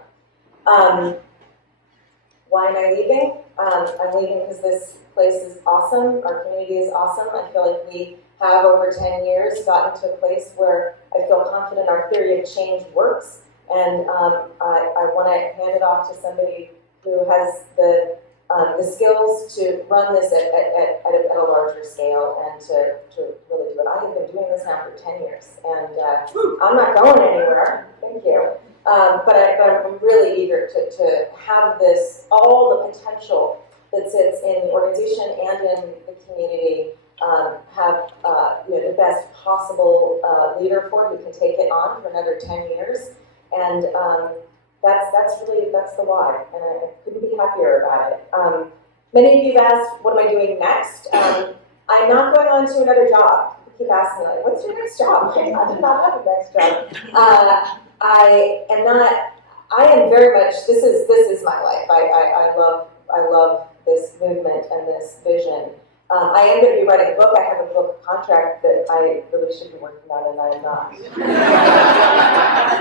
Why am I leaving? I'm leaving because this place is awesome, our community is awesome. I feel like we have over 10 years gotten to a place where I feel confident our theory of change works. And I want to hand it off to somebody who has the skills to run this at a larger scale and to really do it. I have been doing this now for 10 years, and I'm not going anywhere. Thank you. But I'm really eager to have this, all the potential that sits in the organization and in the community, have the best possible leader for it who can take it on for another 10 years. And that's the why, and I couldn't be happier about it. Many of you have asked, what am I doing next? I'm not going on to another job. People keep asking, like, what's your next job? I do not have a next job. I am very much, this is my life. I love this movement and this vision. I am going to be writing a book. I have a book contract that I really should be working on, and I am not.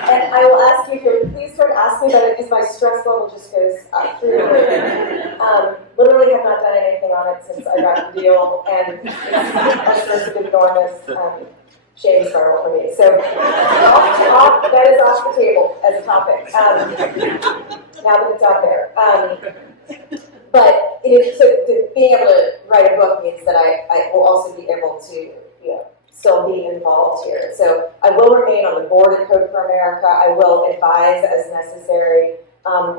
And I will ask you, please don't ask me about it, because my stress level just goes up through the roof. Literally have not done anything on it since I got the deal, and it's just an enormous shame spiral for me. So that is off the table as a topic, now that it's out there. But being able to write a book means that I will also be able to, still be involved here. So I will remain on the board of Code for America. I will advise as necessary.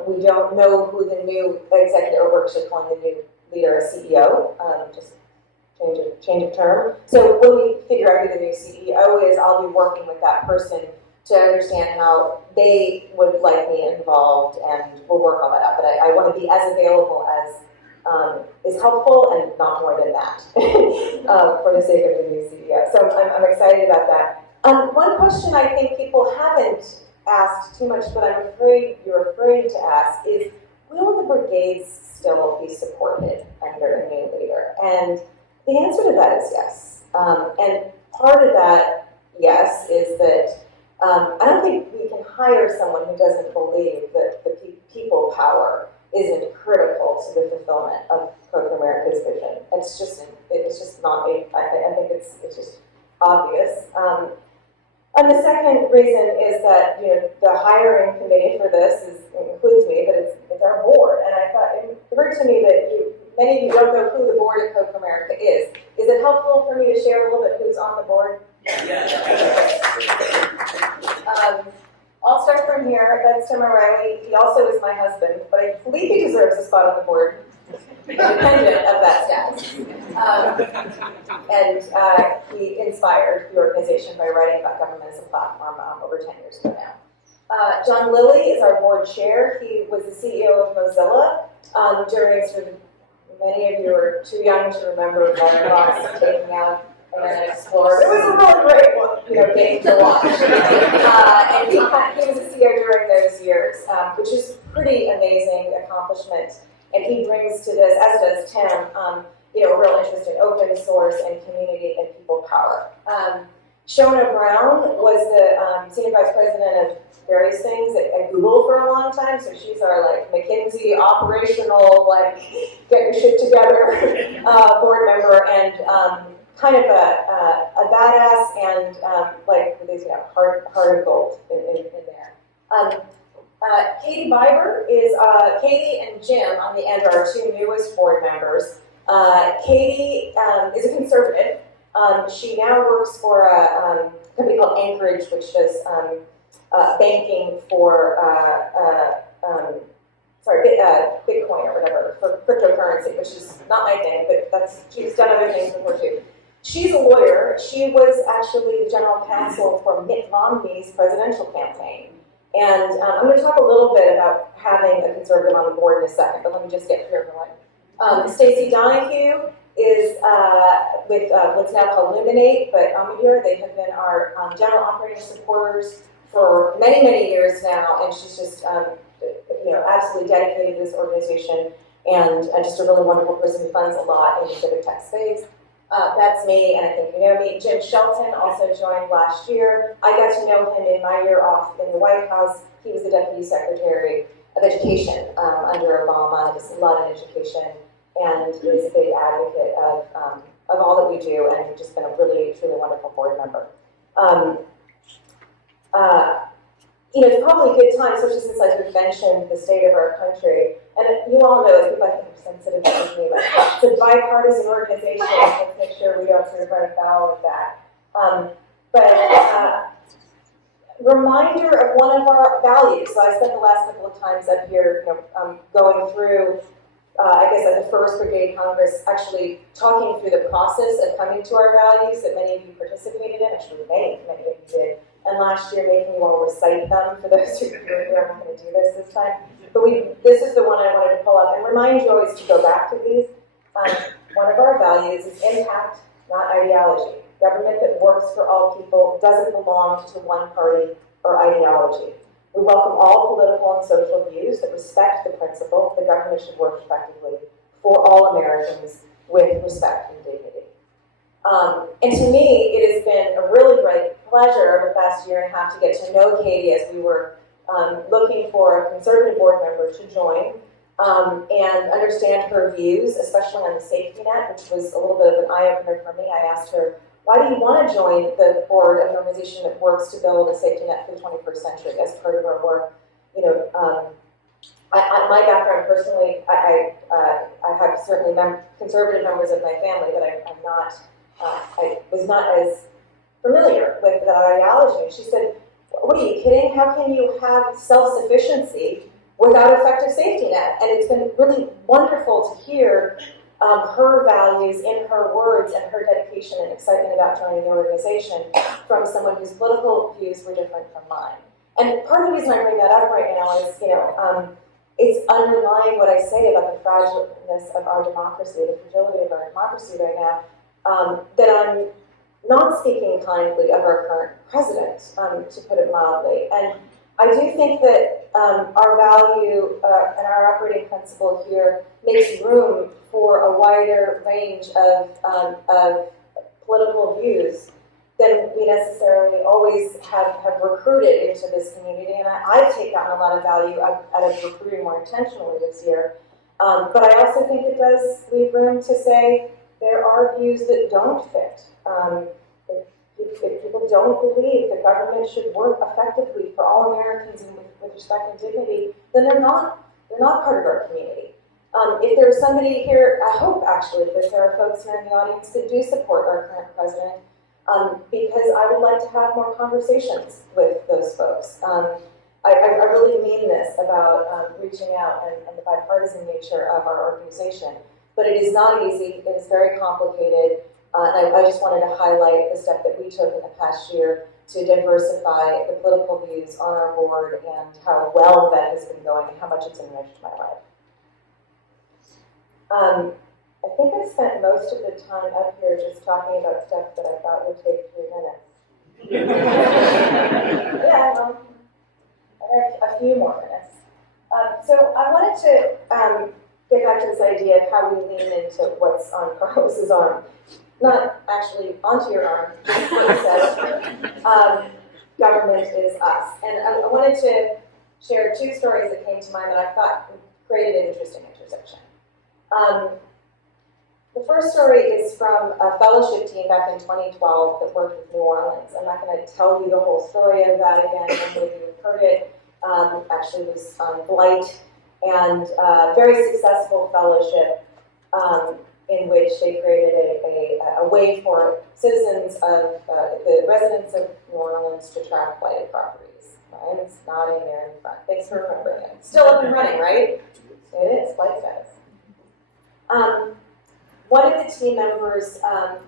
We don't know who the new executive, or we're actually calling the new leader a CEO, just change of term. So when we figure out who the new CEO is, I'll be working with that person to understand how they would like me involved, and we'll work all that out. But I want to be as available as is helpful, and not more than that, for the sake of the new CEO. So I'm excited about that. One question I think people haven't asked too much, but I'm afraid you're afraid to ask, is will the brigades still be supported under a new leader? And the answer to that is yes. And part of that yes is that I don't think we can hire someone who doesn't believe that the people power isn't critical to the fulfillment of Code for America's vision. It's just not. I think it's just obvious. And the second reason is that the hiring committee for this includes me, but it's our board. And I thought it occurred to me that many of you don't know who the board at Code for America is. Is it helpful for me to share a little bit who's on the board? I'll start from here. That's Tim O'Reilly. He also is my husband, but I believe he deserves a spot on the board, independent of that status. And he inspired the organization by writing about government as a platform over 10 years ago now. John Lilly is our board chair. He was the CEO of Mozilla during many of you are too young to remember Firefox taking out Internet Explorer. It was a really great game to watch. And he was a CEO during those years, which is pretty amazing accomplishment. And he brings to this, as does Tim, a real interest in open source and community and people power. Shona Brown was the senior vice president of various things at Google for a long time, so she's our McKinsey operational get your shit together board member, and kind of a badass, and these heart of gold in there. Katie Biber is Katie and Jim are our two newest board members. Katie is a conservative. She now works for company called Anchorage, which does banking for Bitcoin or whatever, for cryptocurrency, which is not my thing, but she's done other things before too. She's a lawyer. She was actually the general counsel for Mitt Romney's presidential campaign. And I'm going to talk a little bit about having a conservative on the board in a second, but let me just get through everyone. Stacey Donahue is with what's now called Luminate, but here they have been our general operating supporters for many, many years now, and she's just absolutely dedicated to this organization, and just a really wonderful person who funds a lot in the civic tech space. That's me, and I think you know me. Jim Shelton also joined last year. I got to know him in my year off in the White House. He was the Deputy Secretary of Education under Obama, does a lot in education, and is a big advocate of all that we do, and just been a really, truly wonderful board member. It's probably a good time, especially since I mentioned the state of our country. And you all know, people I think are sensitive to me, but it's a bipartisan organization. Let's make sure we don't sort of run afoul of that. Reminder of one of our values. So I spent the last couple of times up here, going through, at the first Brigade Congress, actually talking through the process of coming to our values that many of you participated in. Actually, many of you did. And last year, making you all recite them. For those who are here, I'm not going to do this time. But this is the one I wanted to pull up and remind you always to go back to these. One of our values is impact, not ideology. Government that works for all people doesn't belong to one party or ideology. We welcome all political and social views that respect the principle that government should work effectively for all Americans with respect and dignity. And to me, it has been a really great pleasure over the past year and a half to get to know Katie as we were looking for a conservative board member to join and understand her views, especially on the safety net, which was a little bit of an eye-opener for me. I asked her, why do you want to join the board of an organization that works to build a safety net for the 21st century as part of our work? My background personally, I have certainly conservative members of my family, but I was not as familiar with the ideology. And she said, what are you kidding? How can you have self-sufficiency without effective safety net? And it's been really wonderful to hear her values in her words and her dedication and excitement about joining the organization from someone whose political views were different from mine. And part of the reason I bring that up right now is, it's underlying what I say about the fragileness of our democracy, the fragility of our democracy right now, that I'm not speaking kindly of our current president, to put it mildly. And I do think that our value and our operating principle here makes room for a wider range of political views than we necessarily always have recruited into this community. And I've taken on a lot of value out of recruiting more intentionally this year. But I also think it does leave room to say there are views that don't fit. If people don't believe that government should work effectively for all Americans and with respect and dignity, then they're not part of our community. If there's somebody here, I hope actually that there are folks here in the audience that do support our current president, because I would like to have more conversations with those folks. I really mean this about reaching out and the bipartisan nature of our organization. But it is not easy, it is very complicated. I just wanted to highlight the step that we took in the past year to diversify the political views on our board and how well that has been going and how much it's enriched my life. I think I spent most of the time up here just talking about stuff that I thought would take 3 minutes. Yeah, I have a few more minutes. So I wanted to get back to this idea of how we lean into what's on Carlos's arm. Not actually onto your arm, just what it says. Government is us. And I wanted to share 2 stories that came to mind that I thought created an interesting intersection. The first story is from a fellowship team back in 2012 that worked with New Orleans. I'm not going to tell you the whole story of that again. Many of you have heard it. Actually, it was on Blight and very successful fellowship. in which they created a way for citizens of the residents of New Orleans to track blighted properties. Ryan's nodding there in front. Thanks for remembering it. Still up and running, right? It is, blight status. One of the team members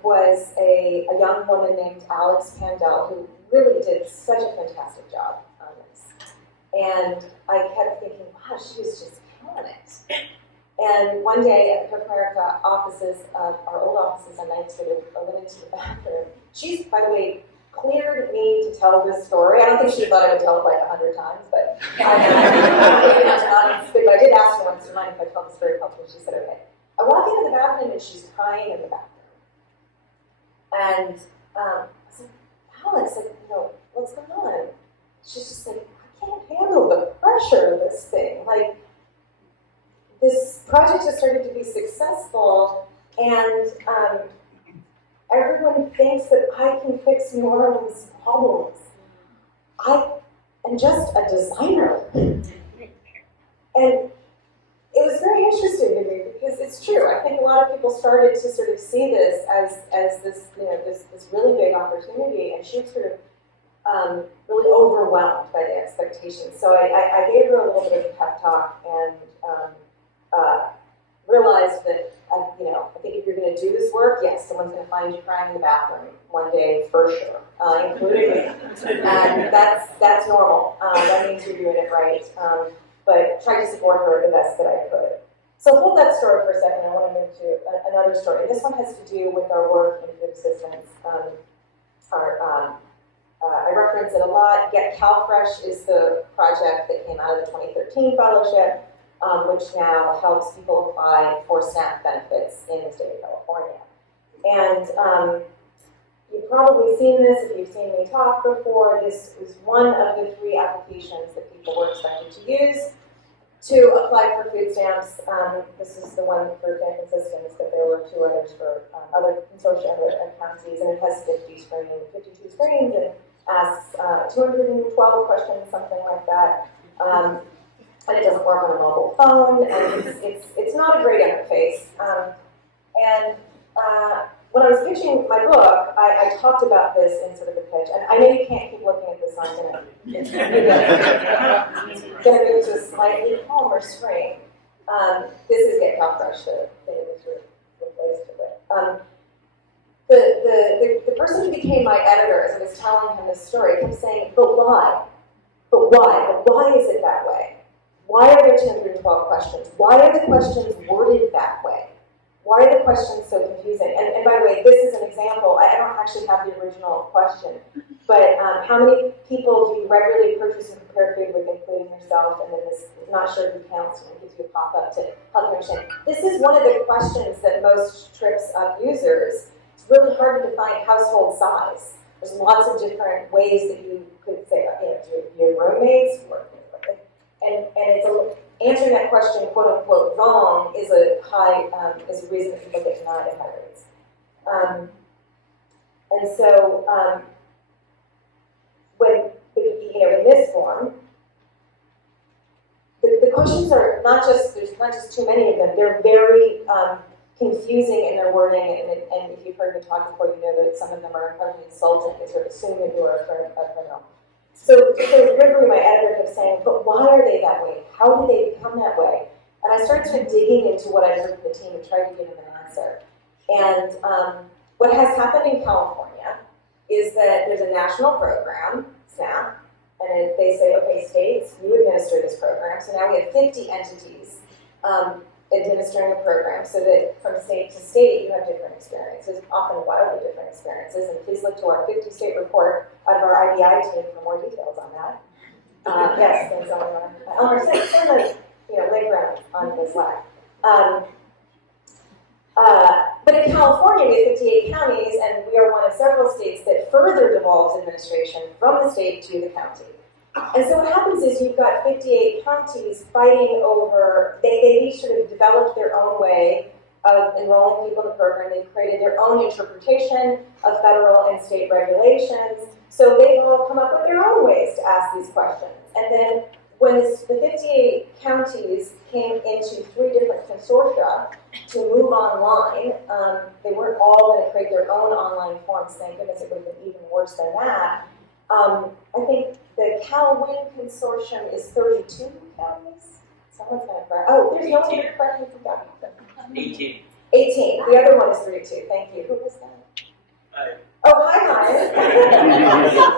was a young woman named Alex Pandel, who really did such a fantastic job on this. And I kept thinking, wow, she was just killing it. And one day at the Corporate America offices, our old offices on 9th Street, I went into the bathroom. She's, by the way, cleared me to tell this story. I don't think she thought I would tell it like 100 times, but I did ask her once, do you mind if I tell the story publicly? She said, okay. I walk into the bathroom and she's crying in the bathroom. And I said, Alex, what's going on? She's just like, I can't handle the pressure of this thing. Like, this project has started to be successful, and everyone thinks that I can fix New Orleans' problems. I am just a designer. And it was very interesting to me because it's true. I think a lot of people started to sort of see this as this, this really big opportunity, and she was sort of really overwhelmed by the expectations. So I gave her a little bit of a pep talk and realized that I think if you're going to do this work, yes, someone's going to find you crying in the bathroom one day for sure, including me, and that's normal. That means you're doing it right. But tried to support her the best that I could. So hold that story for a second. I want to move to another story. This one has to do with our work in food assistance. I reference it a lot. Get CalFresh is the project that came out of the 2013 fellowship, which now helps people apply for SNAP benefits in the state of California. And you've probably seen this if you've seen me talk before. This is one of the 3 applications that people were expected to use to apply for food stamps. This is the one for San Franciscans, but there were 2 others for other consortia, other counties, and it has 52 screens, and asks 212 questions, something like that. And it doesn't work on a mobile phone, and it's not a great interface. When I was pitching my book, I talked about this in sort of the pitch, and I know you can't keep looking at this. I'm going to move to a slightly calmer screen. This is Get CalFresh, the thing that was replaced with it. The person who became my editor, as I was telling him this story, kept saying, but why? But why? But why is it that way? Why are there 212 questions? Why are the questions worded that way? Why are the questions so confusing? And by the way, this is an example. I don't actually have the original question, but how many people do you regularly purchase and prepare food with, including yourself? And then this, not sure who counts, and it gives you a pop-up to help you understand. This is one of the questions that most trips up users. It's really hard to define household size. There's lots of different ways that you could say, do your roommates work? And it's answering that question, quote unquote, wrong is a reason that people get denied at high rates. And so when in this form, the questions are there's not just too many of them. They're very confusing in their wording, and if you've heard me talk before, you know that some of them are incredibly insulting. They sort of assume that you are a criminal. So Gregory, my editor, kept saying, but why are they that way? How did they become that way? And I started sort of digging into what I heard from the team and tried to give him an answer. And what has happened in California is that there's a national program, SNAP, and they say, okay, states, you administer this program. So now we have 50 entities administering the program, so that from state to state you have different experiences, often wildly different experiences. And please look to our 50-state report out of our IBI team for more details on that. Yes, thanks, Eleanor. Send the link around on the Slack. But in California, we have 58 counties, and we are one of several states that further devolves administration from the state to the county. And so what happens is you've got 58 counties fighting over, they each sort of developed their own way of enrolling people in the program. They've created their own interpretation of federal and state regulations. So they've all come up with their own ways to ask these questions. And then when the 58 counties came into 3 different consortia to move online, they weren't all going to create their own online forms. Thank goodness, it would have been even worse than that. I think the CalWin consortium is 32 counties. Someone's going to correct. Oh, there's no one here to correct me from that. 18. 18. The other one is 32. Thank you. Who was that? Oh, hi, Ryan.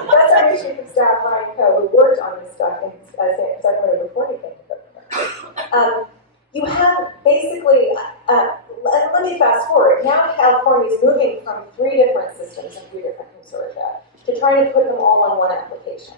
That's our new chief of staff, Ryan Coe, who worked on this stuff in Sacramento before he came to government. You have basically, let me fast forward. Now California is moving from 3 different systems and 3 different consortia to trying to put them all on one application.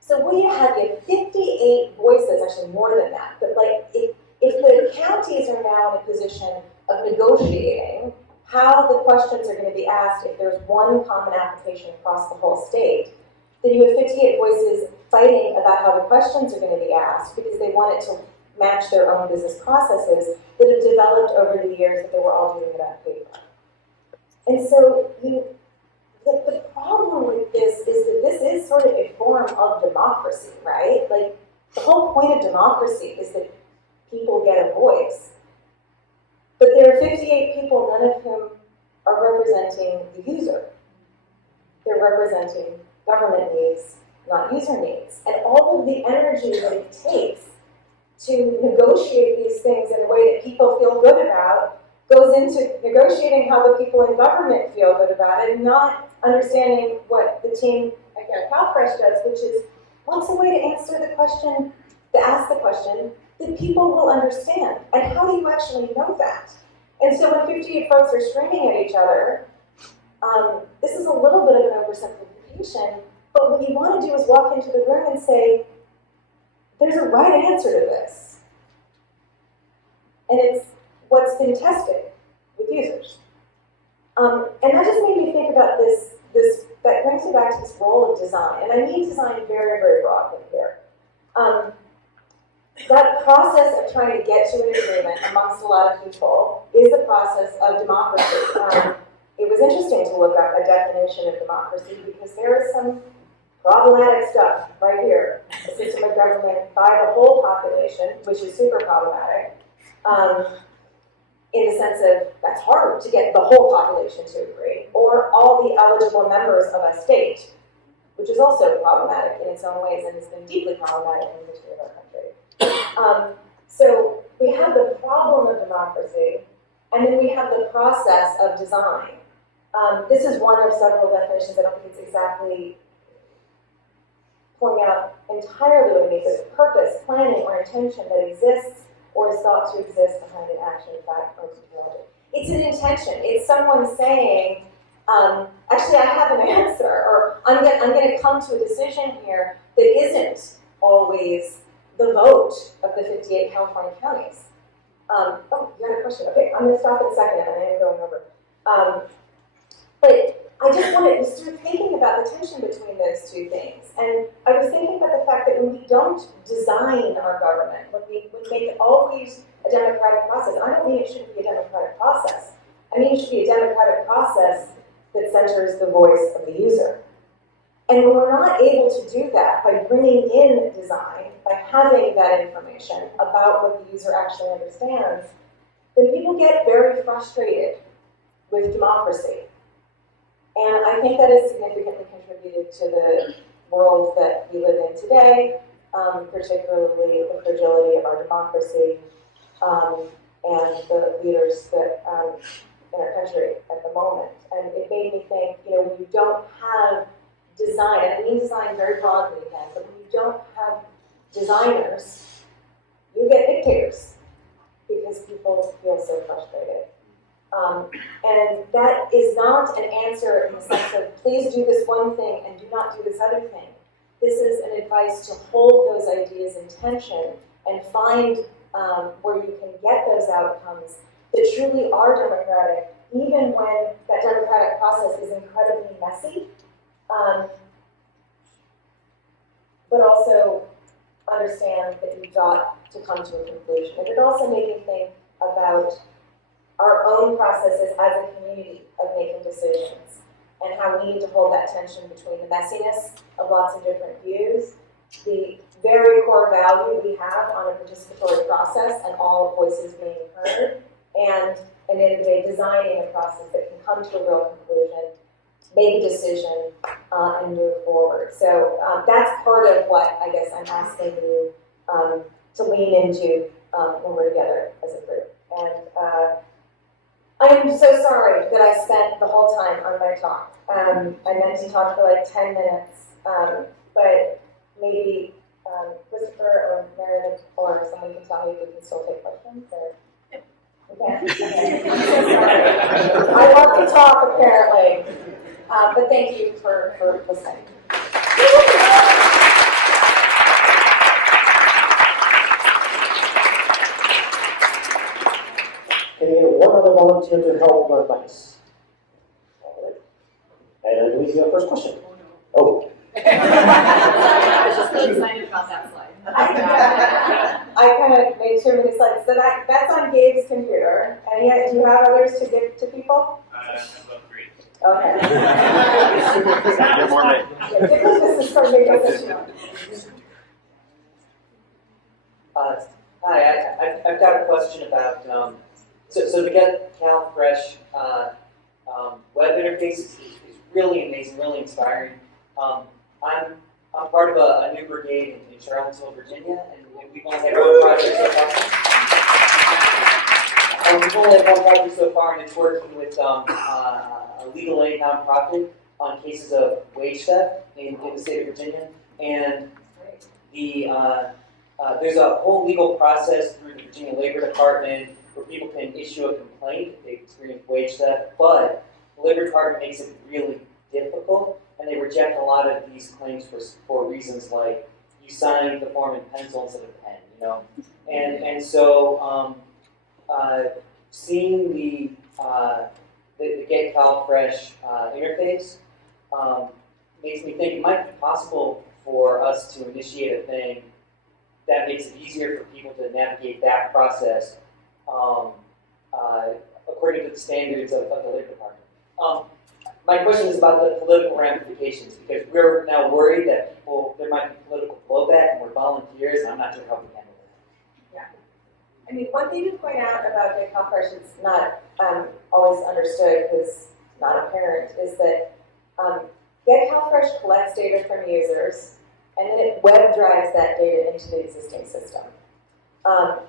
So what you have 58 voices, actually more than that, but like if the counties are now in a position of negotiating how the questions are going to be asked if there's one common application across the whole state, then you have 58 voices fighting about how the questions are going to be asked because they want it to match their own business processes that have developed over the years that they were all doing it on paper. And so the problem with this is that this is sort of a form of democracy, right? Like, the whole point of democracy is that people get a voice. But there are 58 people, none of whom are representing the user. They're representing government needs, not user needs. And all of the energy that it takes to negotiate these things in a way that people feel good about goes into negotiating how the people in government feel good about it, and not understanding what the team at CalFresh does, which is what's a way to answer the question, to ask the question that people will understand. And how do you actually know that? And so when 58 folks are screaming at each other, this is a little bit of an oversimplification, but what you want to do is walk into the room and say, there's a right answer to this. And it's what's been tested with users. And that just made me think about this, that brings me back to this role of design. And I mean design very, very broadly here. That process of trying to get to an agreement amongst a lot of people is the process of democracy. It was interesting to look up a definition of democracy because there is some problematic stuff right here. A system of government by the whole population, which is super problematic, in the sense of that's hard to get the whole population to agree, or all the eligible members of a state, which is also problematic in its own ways and has been deeply problematic in the history of our country. So we have the problem of democracy, and then we have the process of design. This is one of several definitions. I don't think it's exactly pouring out entirely what it means, but purpose, planning, or intention that exists or is thought to exist behind an action, fact, or technology. It's an intention. It's someone saying, actually, I have an answer, or I'm going to come to a decision here that isn't always the vote of the 58 California counties. Oh, you had a question. Okay, I'm going to stop in a second, and I am going over. But I just wanted to start thinking about the tension between those two things. And I was thinking about the fact that when we don't design our government, when we make it always a democratic process, I don't mean it shouldn't be a democratic process. I mean it should be a democratic process that centers the voice of the user. And when we're not able to do that by bringing in design, by having that information about what the user actually understands, then people get very frustrated with democracy. And I think that has significantly contributed to the world that we live in today, particularly the fragility of our democracy and the leaders that in our country at the moment. And it made me think, when you don't have design, and I mean design very broadly again, but when you don't have designers, you get dictators because people feel so frustrated. And that is not an answer in the sense of, please do this one thing and do not do this other thing. This is an advice to hold those ideas in tension and find where you can get those outcomes that truly are democratic, even when that democratic process is incredibly messy, but also understand that you've got to come to a conclusion. And it also made me think about our own processes as a community of making decisions and how we need to hold that tension between the messiness of lots of different views, the very core value we have on a participatory process and all voices being heard, and at the end of the day, designing a process that can come to a real conclusion, make a decision, and move forward. So that's part of what I guess I'm asking you to lean into when we're together as a group. And I am so sorry that I spent the whole time on my talk. I meant to talk for like 10 minutes, but maybe Christopher or Meredith or someone can tell me if we can still take questions. Or we can? Okay. I'm so sorry. I love to talk, apparently. But thank you for listening. Can you get one other volunteer to help with mics? And we have first question. Oh. I was just really excited about that slide. I kind of made too many slides. So that's on Gabe's computer. And yet, do you have others to give to people? About 3. Okay. Get more made. This is for me. Hi, I've got a question about, so the Get CalFresh web interface is really amazing, really inspiring. I'm part of a new brigade in Charlottesville, Virginia, and we've only had one project so far. We've only had one project so far, and it's working with a legal aid nonprofit on cases of wage theft in the state of Virginia. And there's a whole legal process through the Virginia Labor Department where people can issue a complaint if they experience wage theft, but the Labor Department makes it really difficult, and they reject a lot of these claims for reasons like you signed the form in pencil instead of pen, you know. And so seeing the Get CalFresh interface makes me think it might be possible for us to initiate a thing that makes it easier for people to navigate that process according to the standards of the Labor Department. My question is about the political ramifications, because we're now worried that there might be political blowback, and we're volunteers, and I'm not sure how we handle that. Yeah. I mean, one thing to point out about Get CalFresh that's not always understood because it's not apparent is that Get CalFresh collects data from users, and then it web drives that data into the existing system.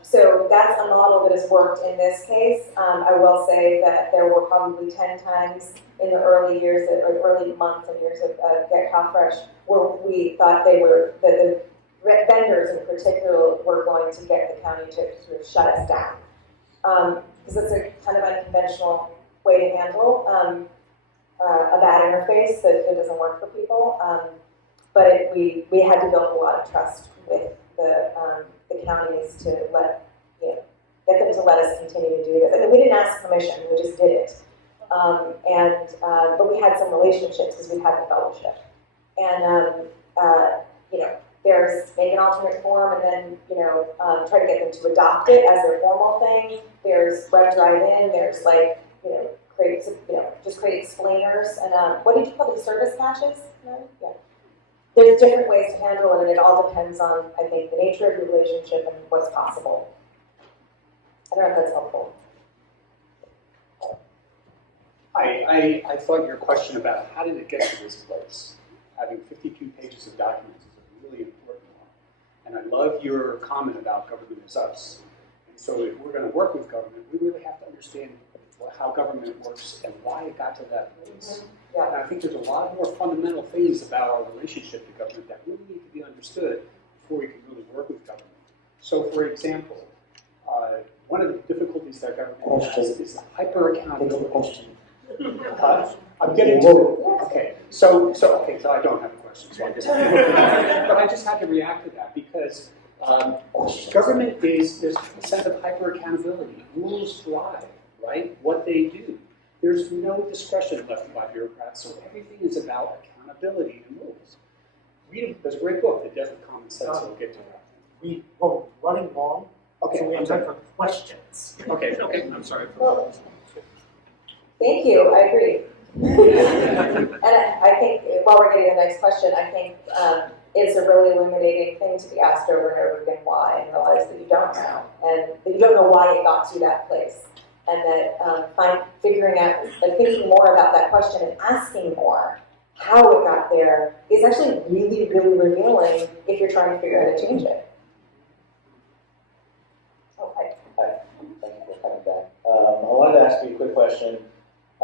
So that's a model that has worked in this case. I will say that there were probably 10 times in the early years, or early months and years of Get CalFresh, where we thought that the vendors in particular were going to get the county to sort of shut us down. Because it's a kind of unconventional way to handle a bad interface that doesn't work for people. But we had to build a lot of trust with the counties to get them to let us continue to do this. I mean, we didn't ask permission; we just did it. But we had some relationships because we had the fellowship, and there's make an alternate form, and then try to get them to adopt it as their formal thing. There's web drive-in. There's create explainers, and what did you call these service patches? No? Yeah. There's different ways to handle it, and it all depends on, I think, the nature of your relationship and what's possible. I don't know if that's helpful. I thought your question about how did it get to this place, having 52 pages of documents, is a really important one. And I love your comment about government is us. And so if we're going to work with government, we really have to understand how government works and why it got to that place. Mm-hmm. Yeah. And I think there's a lot more fundamental things about our relationship to government that really need to be understood before we can really work with government. So, for example, one of the difficulties that government has is hyper accountability. I'm getting to it. Okay, so I don't have a question, so I just but I just had to react to that because government there's a sense of hyper accountability. Rules drive, right? What they do. There's no discretion left by bureaucrats, so everything is about accountability and rules. There's a great book, The Death of Common Sense, so we'll get to that. We're running long, Okay, so we have time for questions. Okay, I'm sorry. Well, thank you, I agree. And I think while we're getting the next question, I think it's a really illuminating thing to be asked over and over again why, and realize that you don't know, and that you don't know why it got to that place. And that figuring out, like thinking more about that question and asking more how it got there is actually really, really revealing if you're trying to figure out how to change it. Okay. Hi, thank you for coming back. I wanted to ask you a quick question.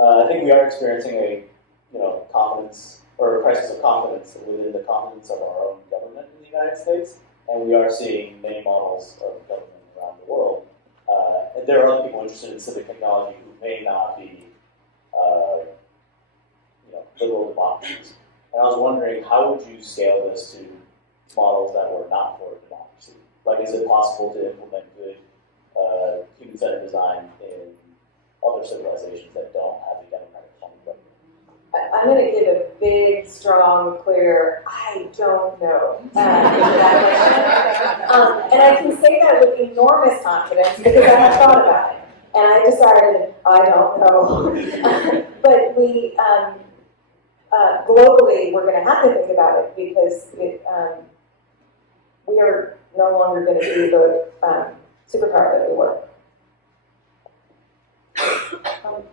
I think we are experiencing a confidence or a crisis of confidence within the confidence of our own government in the United States, and we are seeing many models of government around the world. And there are other people interested in civic technology who may not be, liberal democracies. And I was wondering, how would you scale this to models that were not for democracy? Like, is it possible to implement good human-centered design in other civilizations that don't have a democratic form of government? I'm going to give a big, strong, clear, I don't know. To that question. And I can say that with enormous confidence because I have thought about it. And I decided, I don't know. But we, globally, we're going to have to think about it because we are no longer going to be the superpower that we were.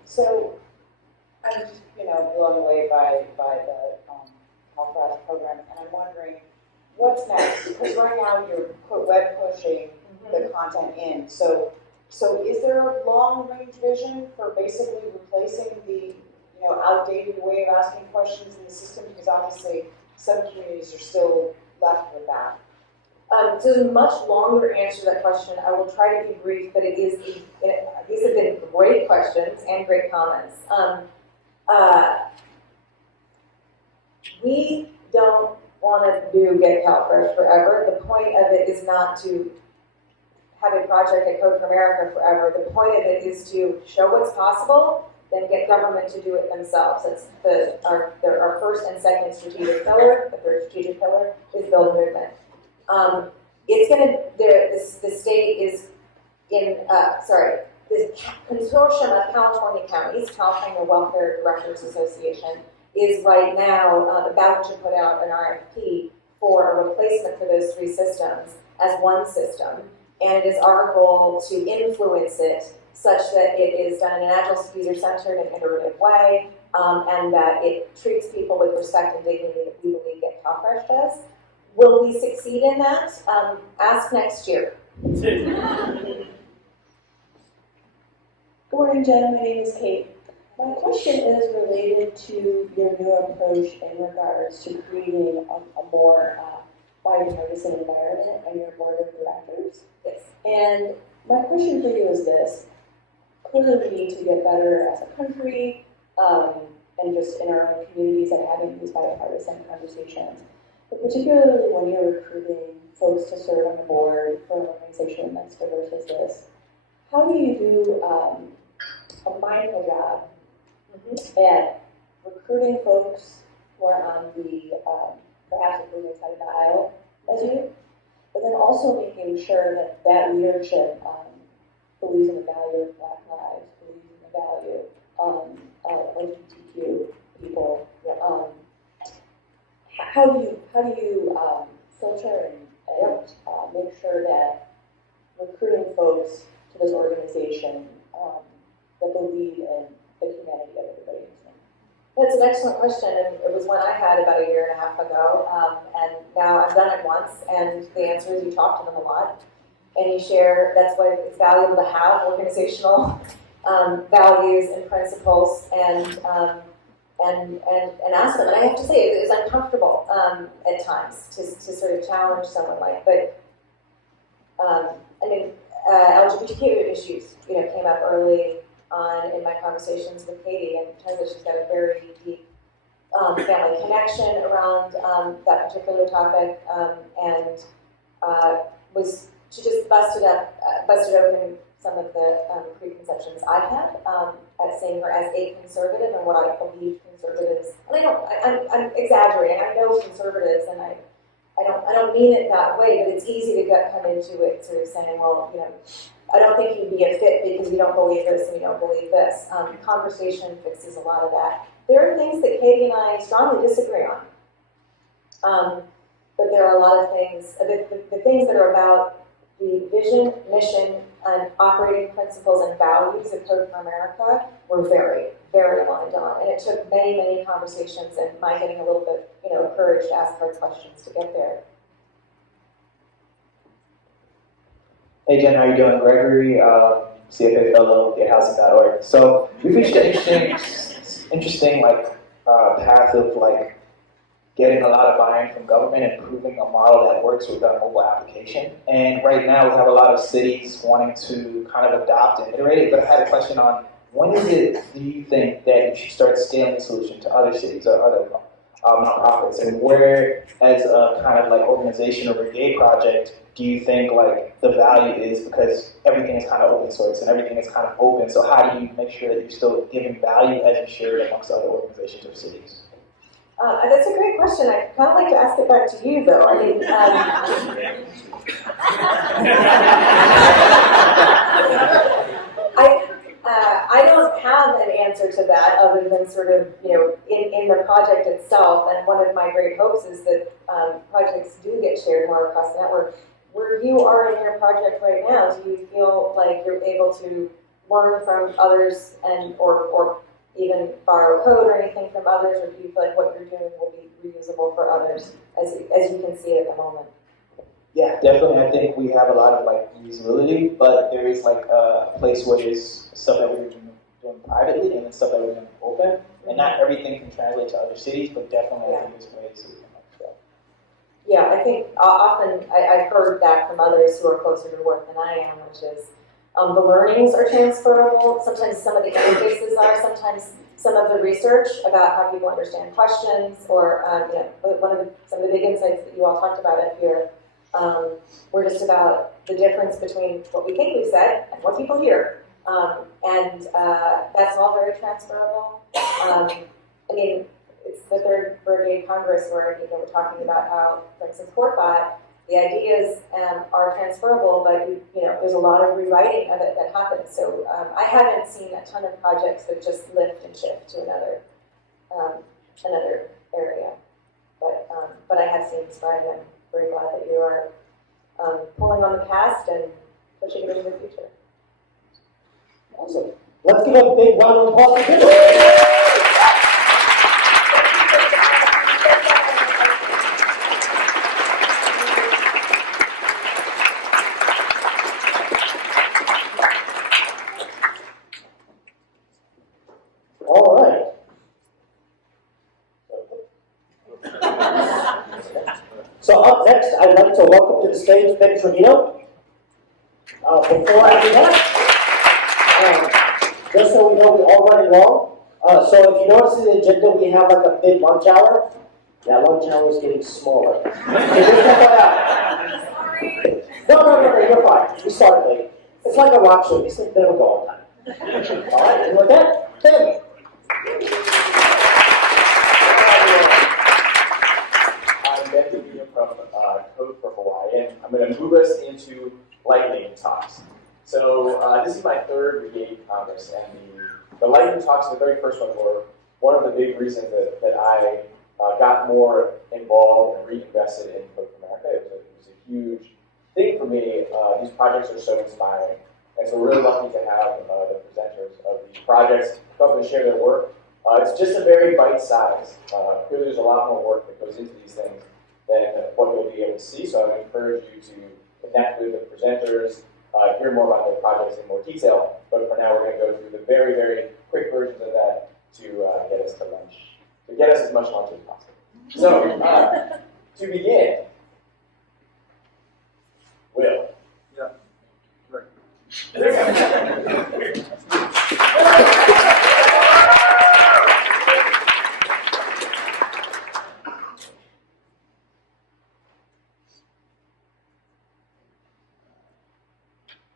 So I'm just, blown away by the Health program, and I'm wondering what's next? Because right now you're web pushing the content in. So is there a long-range vision for basically replacing the outdated way of asking questions in the system? Because obviously some communities are still left with that. So there's a much longer answer to that question. I will try to be brief, but these have been great questions and great comments. We don't want to do Get CalFresh forever. The point of it is not to have a project at Code for America forever. The point of it is to show what's possible, then get government to do it themselves. That's our first and second strategic pillar. The third strategic pillar is build movement. The state is the consortium of California counties, California Welfare Directors Association, is right now about to put out an RFP for a replacement for those three systems as one system. And it is our goal to influence it such that it is done in an agile, user-centered, and iterative way, and that it treats people with respect and dignity that we believe Get CalFresh does. Will we succeed in that? Ask next year. Good morning, Jen. My name is Kate. My question is related to your new approach in regards to creating a more bipartisan environment on your board of directors. Yes. And my question for you is this. Clearly we need to get better as a country and just in our own communities at having these bipartisan conversations. But particularly when you're recruiting folks to serve on the board for an organization that's diverse as this, how do you do a mindful job at recruiting folks who are on the perhaps the losing side of the aisle as you, but then also making sure that that leadership believes in the value of Black lives, believes in the value of LGBTQ people. How do you filter and make sure that recruiting folks to this organization that believe in the humanity of everybody? That's an excellent question, and it was one I had about a year and a half ago, and now I've done it once, and the answer is you talk to them a lot, and you share. That's why it's valuable to have organizational values and principles, and ask them. And I have to say, it was uncomfortable at times to sort of challenge someone like, but LGBTQ issues, came up early on in my conversations with Katie, and it turns out she's got a very deep family connection around that particular topic, and she just busted open some of the preconceptions I had at seeing her as a conservative and what I believe conservatives. And I'm exaggerating. I know conservatives, and I don't mean it that way, but it's easy to come into it sort of saying, well, I don't think you'd be a fit because you don't believe this and you don't believe this. Conversation fixes a lot of that. There are things that Katie and I strongly disagree on. but there are a lot of things, the things that are about the vision, mission, and operating principles and values of Code for America were very, very aligned on. And it took many, many conversations and my getting a little bit, courage to ask hard questions to get there. Hey Jen, how you doing? Gregory, CFA fellow, gatehousing.org. So we've reached an interesting path of getting a lot of buy-in from government and proving a model that works with our mobile application. And right now we have a lot of cities wanting to kind of adopt and iterate it, but I had a question on when is it, do you think, that you should start scaling the solution to other cities or other nonprofits? And where, as a kind of organization or brigade project, do you think the value is, because everything is kind of open source and everything is kind of open, so how do you make sure that you're still giving value as you share it amongst other organizations or cities? That's a great question. I'd kind of like to ask it back to you, though. I mean, I don't have an answer to that other than sort of, in the project itself. And one of my great hopes is that projects do get shared more across the network. Where you are in your project right now, do you feel like you're able to learn from others and or even borrow code or anything from others, or do you feel like what you're doing will be reusable for others as you can see at the moment? Yeah, definitely. I think we have a lot of usability, but there is a place where there's stuff that we're doing privately and then stuff that we're doing open, and not everything can translate to other cities, but definitely I think there's ways to Yeah, I think often I've heard that from others who are closer to work than I am, which is the learnings are transferable. Sometimes some of the interfaces are. Sometimes some of the research about how people understand questions, or some of the big insights that you all talked about up here were just about the difference between what we think we said and what people hear, and that's all very transferable. It's the third Brigade Congress where we're talking about how, for instance, Portbot, the ideas are transferable, but there's a lot of rewriting of it that happens. So I haven't seen a ton of projects that just lift and shift to another area, but I have seen Scribe, and I'm very glad that you are pulling on the past and pushing it into the future. Awesome. Let's give a big round of applause for Keynote. All right. So up next, I'd like to welcome to the stage Ben Trevino. Before I do that, just so we know we're all running long. So if you notice in the agenda, we have a big lunch hour. That lunch hour is getting smaller. So just Sorry. No, you're fine. We started late. It's like a rock show. These things never go on time. All right, and with that, Ben. I'm Ben Trevino from Code for Hawaii, and I'm going to move us into lightning talks. So this is my third Brigade Congress, and the lightning talks, the very first one, were one of the big reasons that I got more involved and reinvested in Code for America. It was a huge thing for me. These projects are so inspiring, and so we're really lucky to have the presenters of these projects come and share their work. It's just a very bite size. Clearly, there's a lot more work that goes into these things than what you'll be able to see. So I would encourage you to connect with the presenters, hear more about their projects in more detail. But for now, we're going to go through the very, very quick versions of that to get us to lunch, to get us as much lunch as possible. So to begin, Will. Yeah. Right.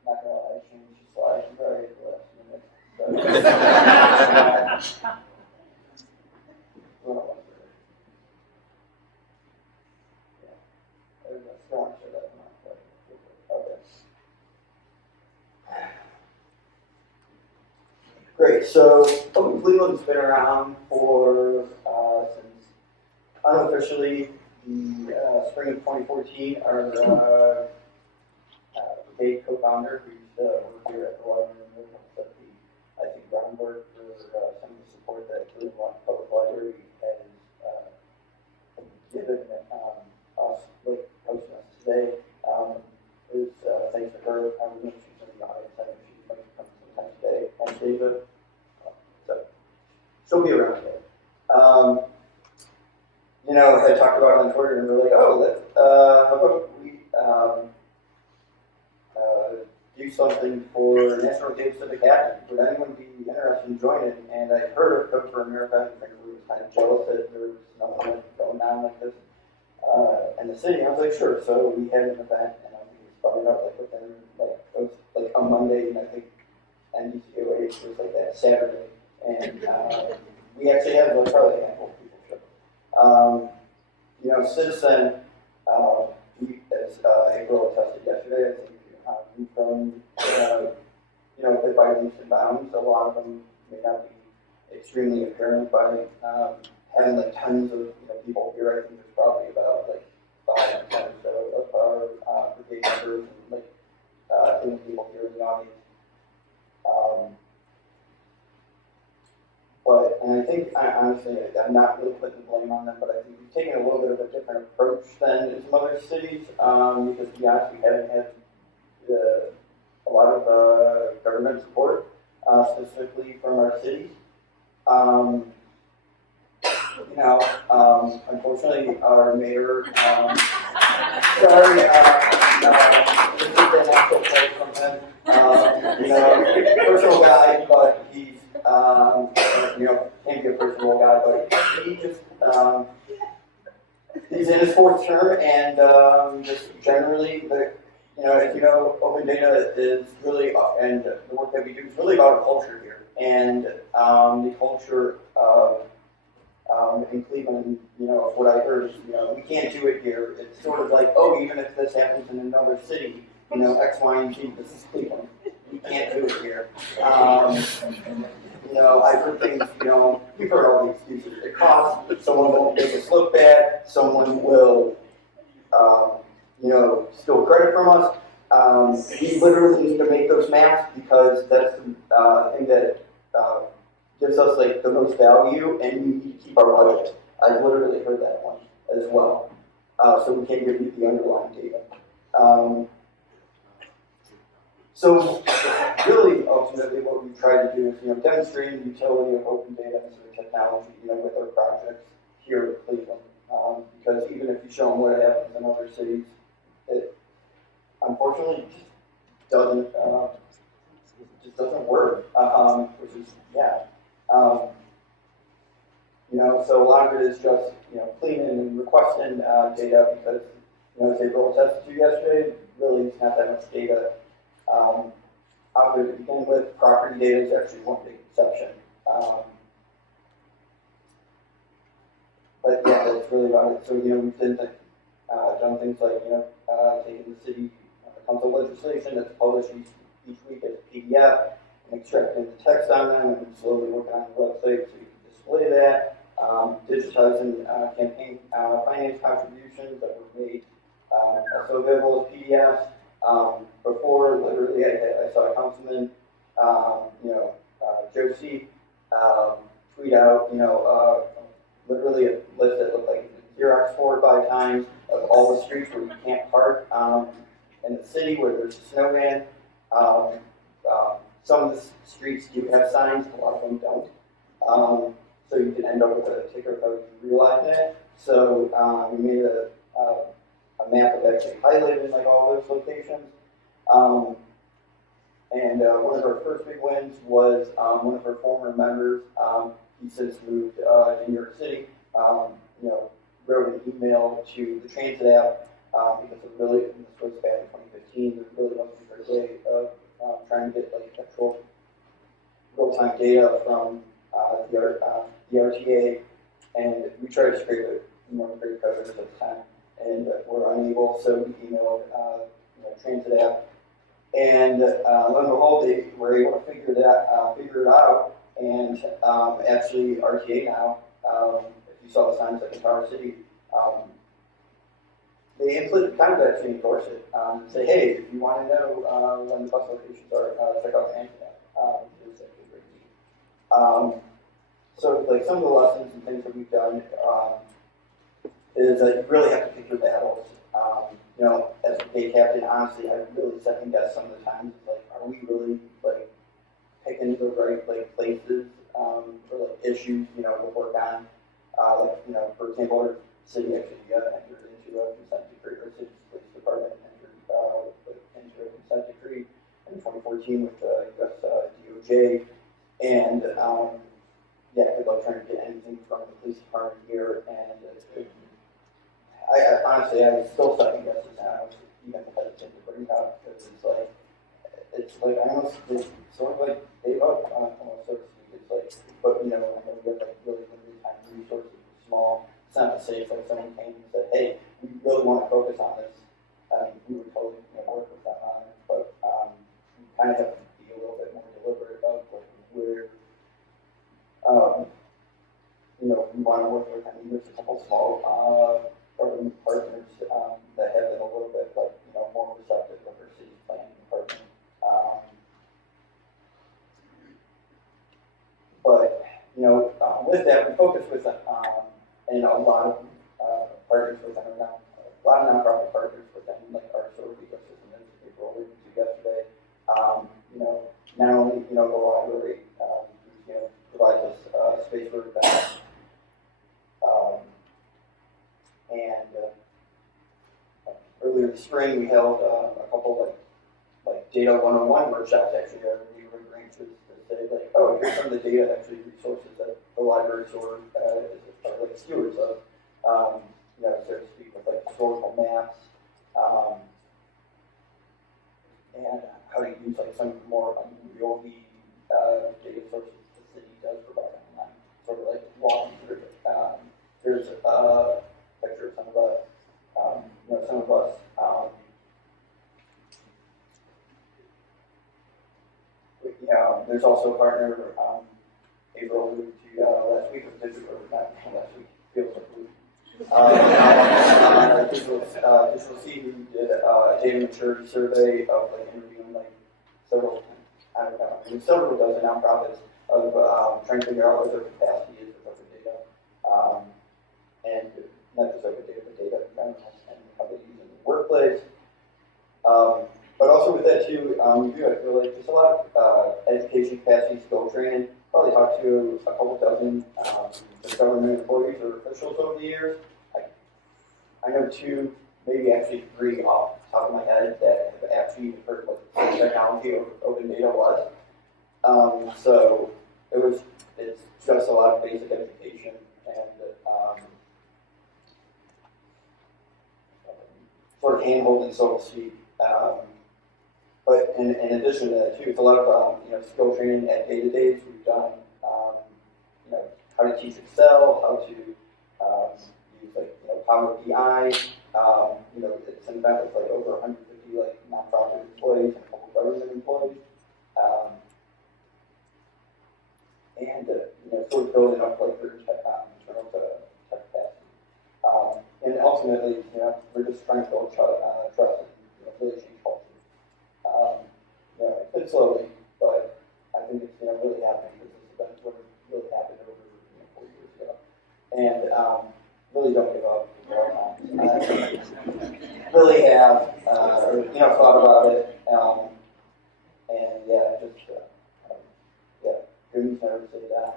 Not gonna lie, I changed the slides very at the last minute. Great. So Open Cleveland's been around for since unofficially the spring of 2014, our Brigade co-founder, who used to work here at the library, set the, I think, groundwork for some of the support that Cleveland Public Library has given us, like hosting us today. Is thanks to her. I don't know if she's in the audience. I know she's going to come sometime today. And David, so she'll be around today. You know, I talked about it on Twitter, and we're like, oh, how about we do something for National Brigade Civic Action? Would anyone be interested in joining? And I heard of Code for America, and I was kind of jealous that there was nothing going on like this in the city. I was like, sure. So we had an event, and I was starting out like within it was like on Monday, and I think NBCOH was like that Saturday, and we actually had like probably a handful of people show. You know, since then, we, as April attested yesterday, I think from you know, bit by leaps and bounds. A lot of them may not be extremely apparent by having like tons of people here. I think there's probably about like 5 or 10 or so of our brigade members and like people here in the audience. And I think, honestly, I'm not really putting the blame on them, but I think we've taken a little bit of a different approach than in some other cities, because to be honest, we haven't had a lot of government support, specifically from our cities. You know, unfortunately, our mayor, sorry, this is an actual quote from him, you know, personal guy, but he's, you know, can't be a personal guy, but he just, he's in his 4th term, and just generally, you know, as you know, open data is really, and the work that we do is really about a culture here, and the culture of in Cleveland, you know, what I heard is, you know, we can't do it here. It's sort of like, oh, even if this happens in another city, you know, X, Y, and Z, this is Cleveland. We can't do it here. You know, I've heard things, you know, you've heard all the excuses. It costs, someone will make us look bad, someone will, you know, steal credit from us. We literally need to make those maps because that's the thing that gives us like the most value, and we need to keep our budget. I've literally heard that one as well. So we can give you the underlying data. So really, ultimately, what we try to do is, you know, demonstrate the utility of open data and sort of technology, you know, with our projects here in Cleveland. Because even if you show them what happens in other cities, it unfortunately just doesn't work. Which is, yeah. You know, so a lot of it is just, you know, cleaning and requesting data because, you know, as April attested to yesterday, really it's not that much data out there to begin with. Property data is actually one big exception. But yeah, that's really about it. So, you know, we've done things like, you know, taking the city council legislation that's published each week as a PDF and extracting the text on them and slowly working on the website so you can display that. Digitizing campaign finance contributions that were made also available as PDFs. Before, literally, I saw a councilman, you know, Josie, tweet out, you know, literally a list that looked like Xerox 4 or 5 times of all the streets where you can't park in the city where there's a snowman. Some of the streets do have signs, a lot of them don't. So you can end up with a ticker without even realizing it. So we made a map of actually highlighted like all those locations. And one of our first big wins was one of our former members. He since moved to New York City. You know, wrote an email to the transit app because it really, this was back in 2015. There really wasn't a great way of trying to get like actual real-time data from the RTA, and we tried to scrape it from one of the great coders at the time, and were unable. So we emailed you know, transit app, and lo and behold, they were able to figure it out. And actually, RTA now, if you saw the signs like in Power City, they implement kind of actually endorse it. Say, hey, if you want to know when the bus locations are, check out the internet. It's actually pretty neat. So like some of the lessons and things that we've done is that you really have to pick your battles. You know, as a brigade captain, honestly, I really second guess some of the times. Like, are we really like picking the right like places or like issues? You know, to work on. Like, you know, for example, our city actually entered into a consent decree. Our city's police department entered into a consent decree in 2014 with the U.S. DOJ, and yeah, good luck trying to get anything from the police department here. And I honestly, I still second guess it now. I was even hesitant to bring it up because it's like I almost sort of like gave up on almost, so to speak. It's like, but you know, I know we have like really limited time and resources, small. It's not to say if like someone came and said, hey, we really want to focus on this. We would totally work with them on it, but we kind of have to be a little bit more deliberate about like where. You know, we want to work with, I mean, there's a couple small government partners that have been a little bit, like, you know, more receptive of our city's planning department. But, you know, with that, we focus with, and a lot of partners within a lot of nonprofit partners within, like, our sort of ecosystem, as we were alluding to yesterday. You know, not only, you know, the library, you know, provides us space for events. Earlier this spring, we held a couple like data 101 workshops actually at our neighborhood branches to say like, oh, here's some of the data actually resources that the library sort are like stewards of, you know, so to speak, with like historical maps, and how to use like some more unwieldy data sources the city does provide online, sort of like walking through it. There's a picture of some of us, you know, some of us. Yeah, there's also a partner, April alluded to last week, or not last week, feels like a week. Digital C, who did a data maturity survey of like interviewing like several, I don't know, I mean, several dozen nonprofits of trying to figure out what their capacity is with open data, and not just open data, but data in general, and how they use it in the workplace. But also with that too, we do have really just a lot of education capacity, skill training. Probably talked to a couple dozen government employees or officials over the years. I know two, maybe actually three off the top of my head that have actually heard what technology or open data was. So it's just a lot of basic education and sort of hand-holding, so to speak. But in addition to that too, it's a lot of you know, skill training at data days. We've done you know, how to teach Excel, how to use like, you know, Power BI. You know, it's an event with like over 150 like nonprofit employees and a couple government employees, and you know, sort of building up like their internal tech capacity. And ultimately, you know, we're just trying to build trust and, you know, really change culture. You know, it's been slowly, but I think it's, you know, really happening because this event really happened over, you know, 4 years ago. And really don't give up. Really have you know, thought about it, and yeah, just yeah, good news never say that.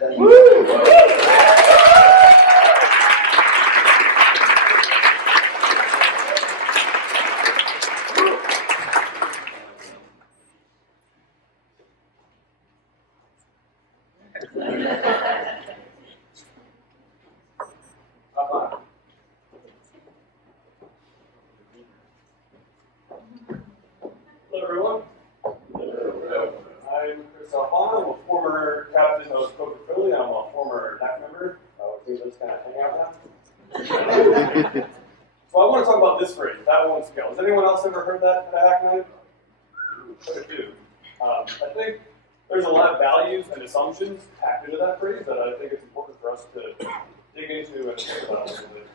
Thank you. Hello, everyone. I'm Chris Alfano. I'm a former captain of Coca Philly. I'm a former NAC member. We just kind of hang out now. So I want to talk about this phrase, that won't scale. Has anyone else ever heard that at a hack night? Quite a few. I think there's a lot of values and assumptions packed into that phrase that I think it's important for us to dig into and think about a little bit.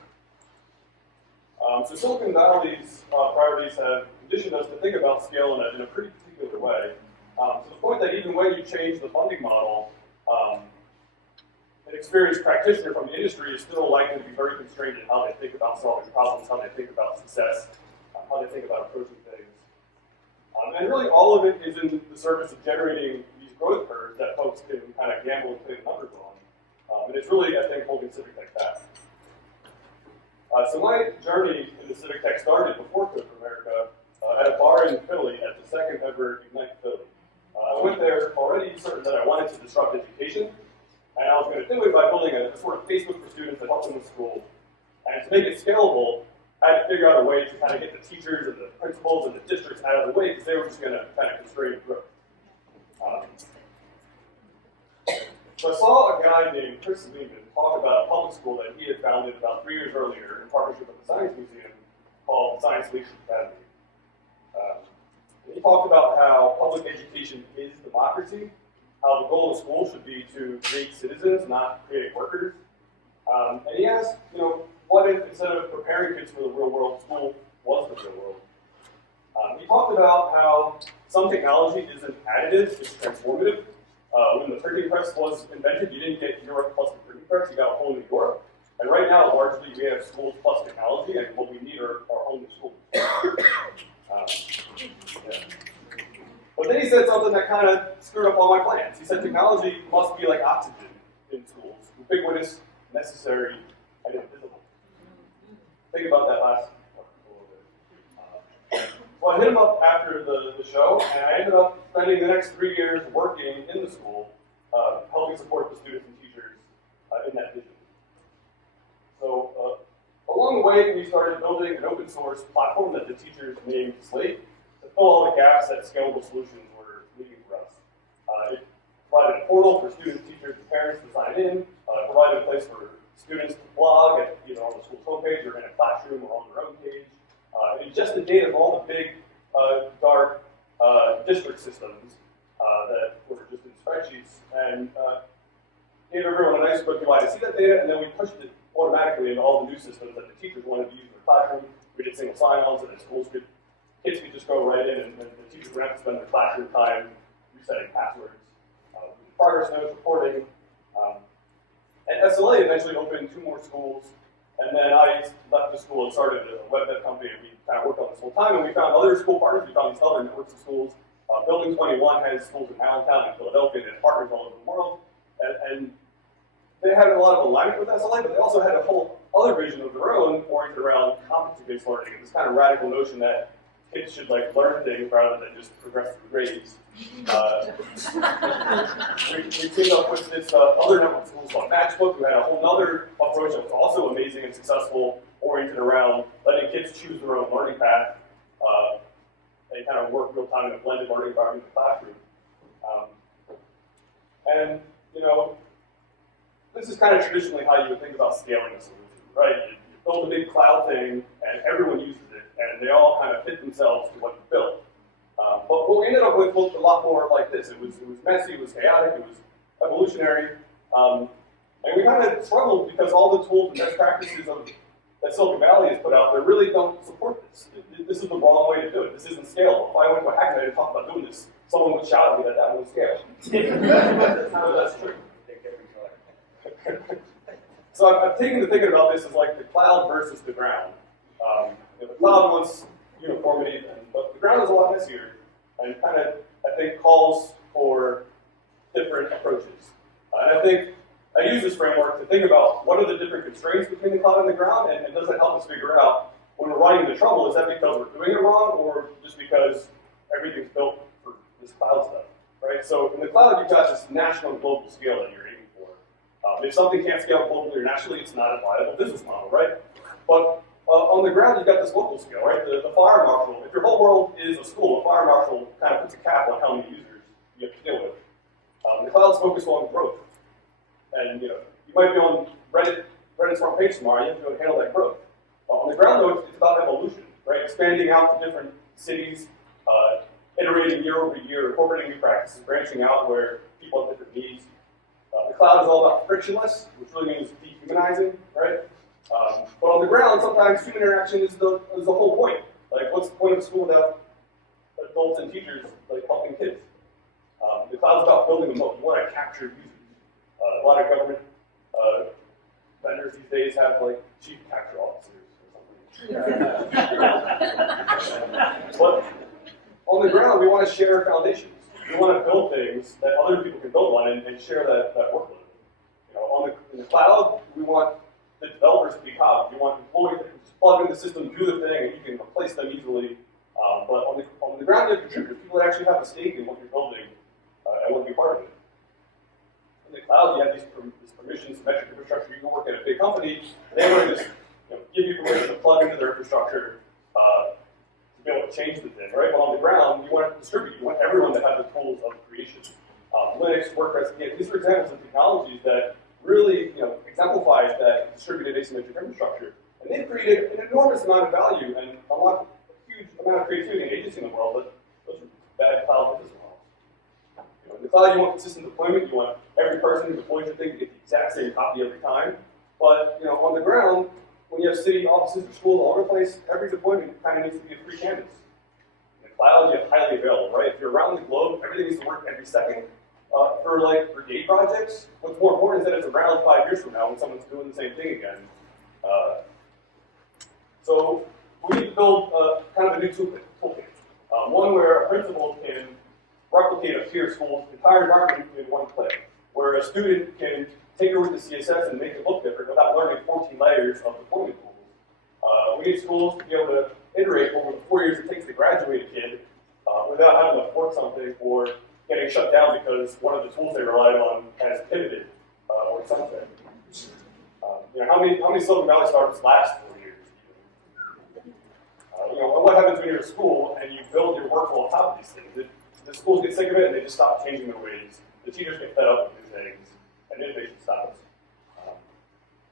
So Silicon Valley's priorities have conditioned us to think about scale in a pretty particular way. To the point that even when you change the funding model, an experienced practitioner from the industry is still likely to be very constrained in how they think about solving problems, how they think about success, how they think about approaching things. And really all of it is in the service of generating these growth curves that folks can kind of gamble and put numbers on. And it's really, I think, holding civic tech back. So my journey into civic tech started before Code for America at a bar in Philly at the second ever Ignite Philly. I went there already certain that I wanted to disrupt education, and I was going to do it by building a sort of Facebook for students that helped them with school. And to make it scalable, I had to figure out a way to kind of get the teachers and the principals and the districts out of the way because they were just going to kind of constrain growth. So I saw a guy named Chris Lehman talk about a public school that he had founded about 3 years earlier in partnership with the Science Museum called Science Leadership Academy. He talked about how public education is democracy, how the goal of school should be to create citizens, not create workers. And he asked, what if instead of preparing kids for the real world, school was the real world? He talked about how some technology isn't additive, it's transformative. When the printing press was invented, you didn't get Europe plus the printing press, you got a whole new Europe. And right now, largely, we have schools plus technology, and what we need are our own schools. But then he said something that kind of screwed up all my plans. He said technology must be like oxygen in schools, ubiquitous, necessary, and invisible. Think about that last one a little bit. So I hit him up after the show, and I ended up spending the next 3 years working in the school, helping support the students and teachers in that vision. So along the way, we started building an open source platform that the teachers named Slate to fill all the gaps that scalable solutions were leaving for us. It provided a portal for students, teachers, and parents to sign in. It provided a place for students to blog at either on the school's homepage or in a classroom or on their own page. It ingested data of all the big, dark district systems that were just in spreadsheets and gave everyone a nice quick UI to see that data, and then we pushed it automatically into all the new systems that the teachers wanted to use in their classroom. We did single sign-ons, and then kids could just go right in, and the teachers would have to spend their classroom time resetting passwords, progress notes, reporting. And SLA eventually opened 2 more schools, and then I left the school and started a web dev company, and we kind of worked on this full time, and we found other school partners, we found these other networks of schools. Building 21 has schools in Allentown and Philadelphia, and partners all over the world, and they had a lot of alignment with SLA, but they also had a whole other vision of their own oriented around competency-based learning, and this kind of radical notion that kids should learn things rather than just progress through grades. We teamed up with this other network of schools called Matchbook, who had a whole other approach that was also amazing and successful, oriented around letting kids choose their own learning path and kind of work real time in a blended learning environment in the classroom. And this is kind of traditionally how you would think about scaling a solution, right? You build a big cloud thing, and everyone uses it, and they all kind of fit themselves to what you built. But what we ended up with looked a lot more like this. It was messy, it was chaotic, it was evolutionary, and we kind of struggled because all the tools and best practices that Silicon Valley has put out there really don't support this. This is the wrong way to do it. This isn't scalable. If I went to a hackathon and talked about doing this, someone would shout at me that won't scale. That's true. So I'm taking to thinking about this as like the cloud versus the ground. The cloud wants uniformity, but the ground is a lot messier and kind of, I think, calls for different approaches. And I think I use this framework to think about what are the different constraints between the cloud and the ground, and does it help us figure out when we're running into trouble, is that because we're doing it wrong or just because everything's built for this cloud stuff, right? So in the cloud, you've got this national and global scale that you're aiming for. If something can't scale globally or nationally, it's not a viable business model, right? But on the ground, you've got this local scale, right? The fire marshal, if your whole world is a school, a fire marshal kind of puts a cap on how many users you have to deal with. The cloud's focused on growth. And you might be on Reddit's front page tomorrow, you have to go handle that growth. On the ground, though, it's about evolution, right? Expanding out to different cities, iterating year over year, incorporating new practices, branching out where people have different needs. The cloud is all about frictionless, which really means dehumanizing, right? But on the ground, sometimes human interaction is the whole point. Like, what's the point of a school without adults and teachers like helping kids? The cloud's about building a moat. You want to capture users. A lot of government vendors these days have like chief capture officers or something. But on the ground, we want to share foundations. We want to build things that other people can build on and share that workload. In the cloud, we want the developers to be cloud. We want employees that can just plug in the system, do the thing, and you can replace them easily. But on the ground, you have contributors, people that actually have a stake in what you're building and want to be part of it. In the cloud, you have this permission symmetric infrastructure. You can work at a big company, they want to just give you permission to plug into their infrastructure to be able to change the thing, right? But on the ground, you want to distribute. You want everyone to have the tools of creation. Linux, WordPress, these are examples of technologies that really exemplifies that distributed asymmetric infrastructure. And they've created an enormous amount of value and unlocked a huge amount of creativity and agency in the world, but those are bad cloud business models. In the cloud, you want consistent deployment. You want every person who deploys your thing to get the exact same copy every time. But on the ground, when you have city offices or schools all over the place, every deployment kind of needs to be a free canvas. In the cloud, you have highly available, right? If you're around the globe, everything needs to work every second. For like brigade projects, what's more important is that it's around 5 years from now when someone's doing the same thing again. So we need to build kind of a new toolkit. One where a principal can replicate a peer school's entire environment in one click, where a student can take over the CSS and make it look different without learning 14 layers of deployment tools. We need schools to be able to iterate over the 4 years it takes to graduate a kid without having to fork something or getting shut down because one of the tools they relied on has pivoted or something. How many Silicon Valley startups last 4 years? And what happens when you're in school and you build your workflow on top of these things? The schools get sick of it and they just stop changing their ways. The teachers get fed up with new things, and innovation stops.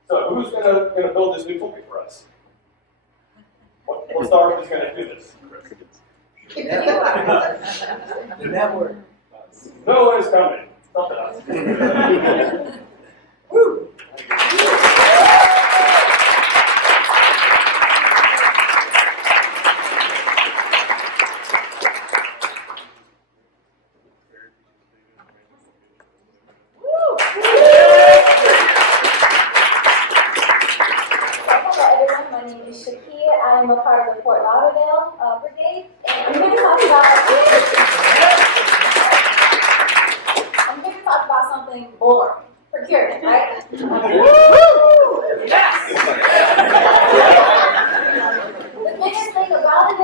So who's going to build this new toolkit for us? What startup is going to do this? The network. No one is coming. Stop it. Woo! I'm a part of the Fort Lauderdale Brigade, and I'm here to talk about something boring, procurement, right? Yes! The biggest thing about it